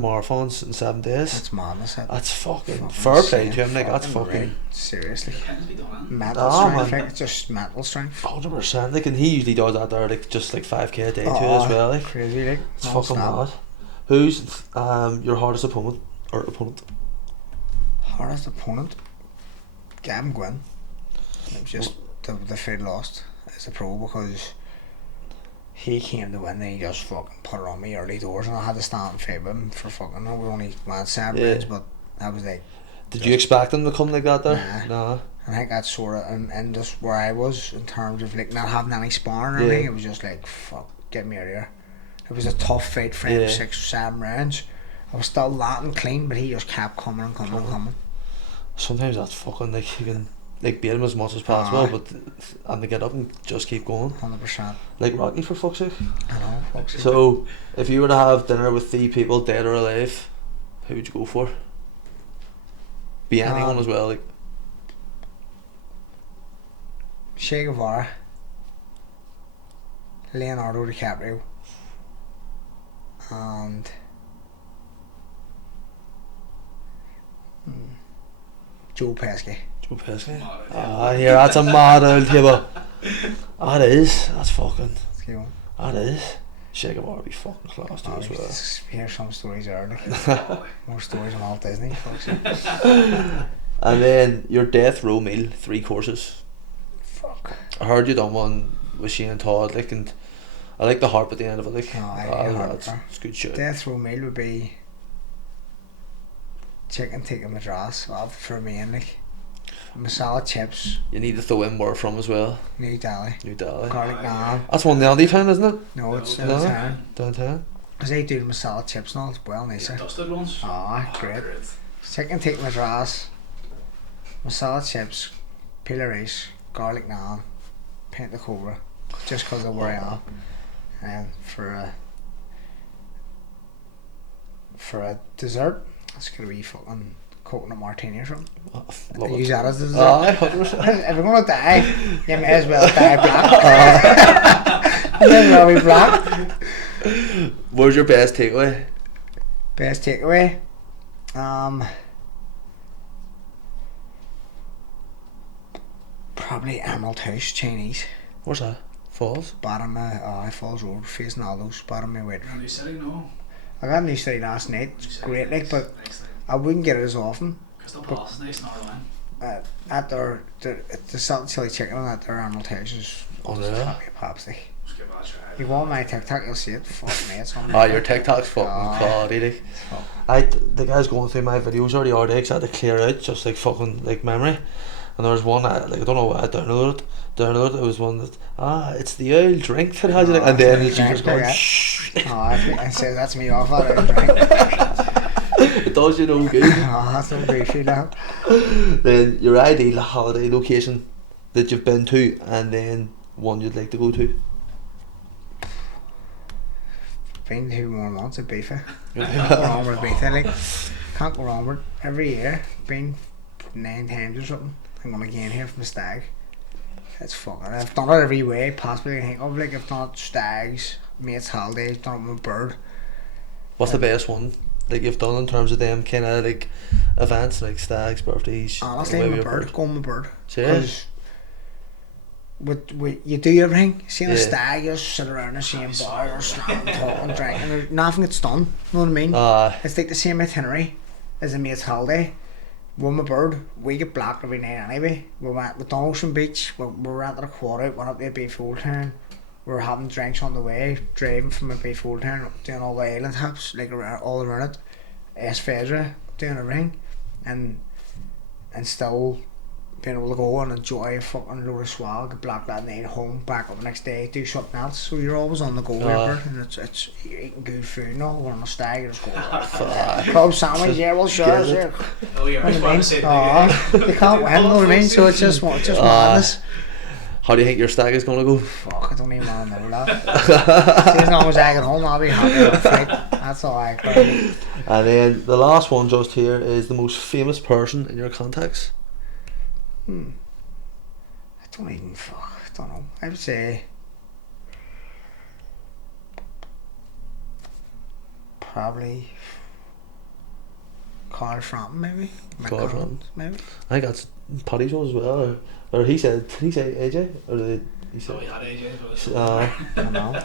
marathons in 7 days. That's madness. That's fucking fair play to him. Like that's fucking right. Seriously. Can be done. Mental strength. Like, it's just mental strength. 100%. Like, and he usually does that there, like just like 5k a day too as well. Like crazy. Like it's fucking mad. Who's your hardest opponent or opponent? Hardest opponent? Gavin Gwynn. It was just the fight lost as a pro because he came to win and he just fucking put it on me early doors and I had to stand and fight with him for fucking, we only went 7 rounds, but I was like... Did you expect him to come like that there? Nah. I think that's sort of in just where I was in terms of like not having any sparring or anything. It was just like, fuck, get me out of here. It was a tough fight for him, 6 or 7 rounds. I was still landing clean, but he just kept coming and coming. Sometimes that's fucking like you can like beat him as much as possible, and they get up and just keep going. 100%. Like Rocky, for fuck's sake. I know. Fuck's sake. So, if you were to have dinner with 3 people, dead or alive, who would you go for? Be anyone as well, like. Che Guevara, Leonardo DiCaprio, and Joe Pesci. Joe Pesci. Yeah, that's a mad old table. That is. That's fucking. Let's go on. That is. Che Guevara would be fucking class too as well. Hear some stories there, like more stories on Walt Disney. And then your death row meal, 3 courses. Fuck. I heard you done one with Shane Todd, like, and I like the harp at the end of it, like. It's good shit. Death row meal would be chicken tikka madras, for me, and like masala chips. You need to throw in where from as well. New Delhi. Garlic naan. That's one Nelly town, isn't it? No, it's downtown. Downtown. Because they do the masala chips and all, it's well nicer. Dusted ones. Great. Chicken tikka madras, masala chips, pila rice, garlic naan, pint of cobra, just because of where I am. And for a dessert, it's gonna be fucking coconut martini or something. Use that as a dessert. If we're gonna die, you may as well die black. You may as well be black. Where's your best takeaway? Best takeaway? Probably Emerald House Chinese. Where's that? Falls? Bottom of Falls Road, facing all those, bottom of my way. New City, no. I got a new study last night, it's great, like, but I wouldn't get it as often. Crystal Palace, nice Northern. At the salt and chili chicken at their Emerald House is happy pops, like. Just give that a try. You go on my TikTok, you'll see it. Fuck me, it's on Your TikTok's fucking quality, like. The guy's going through my videos already all day because I had to clear out just like fucking like memory. And there was one, I don't know why I downloaded it, it was one that, it's the old drink that has it, and then it's just going, shh. I say that's me off that old drink. It does you no good. That's no beefy now. Then your ideal holiday location that you've been to, and then one you'd like to go to. been 2 more months of Ibiza. Can't go wrong with Ibiza, like. Can't go wrong with it. Every year, been 9 times or something. I'm gonna gain here from the stag. It's fucking. I've done it every way possibly I can think of. Like, I've done it stags, mates' holidays, done it with my bird. What's the best one that you've done in terms of them kind of like events, like stags, birthdays? Honestly, maybe my a bird, going with my bird. Serious? With you do everything. Seeing a Yeah. stag, you just sit around the same bar, or standing, talking, drinking. Nothing gets done. You know what I mean? It's like the same itinerary as a mate's holiday. With my bird, we get blacked every night anyway. We went with Ocean Beach. We rented a quad out, went up to a Bay Full Town. We were having drinks on the way, driving from a Bay Full Town, doing all the island hops, like around, all around it. Esfedra, doing everything, and still being able to go and enjoy a fucking load of swag, get black that night, home, back up the next day, do something else. So you're always on the go, and it's you're eating good food and all. We're on a stag, you're just going, club sandwich, yeah, well sure, sure. Oh, yeah, I You was know about what to say I mean? They can't win, you know what I mean? So it's just madness. How do you think your stag is going to go? Fuck, I don't even want to know that. See, as long as I get home, I'll be happy with the fight. That's all I care. And then the last one just here is the most famous person in your contacts. I don't even don't know. I would say probably Carl Frampton, maybe. Carl Frampton. Maybe. I think that's Paddy's one as well. Or he said, did he say AJ? Or did he say? Oh, we had AJ, but I don't know.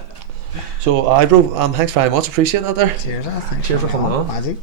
So, bro, thanks very much. Appreciate that there. Cheers, thanks Cheers for coming on. Magic.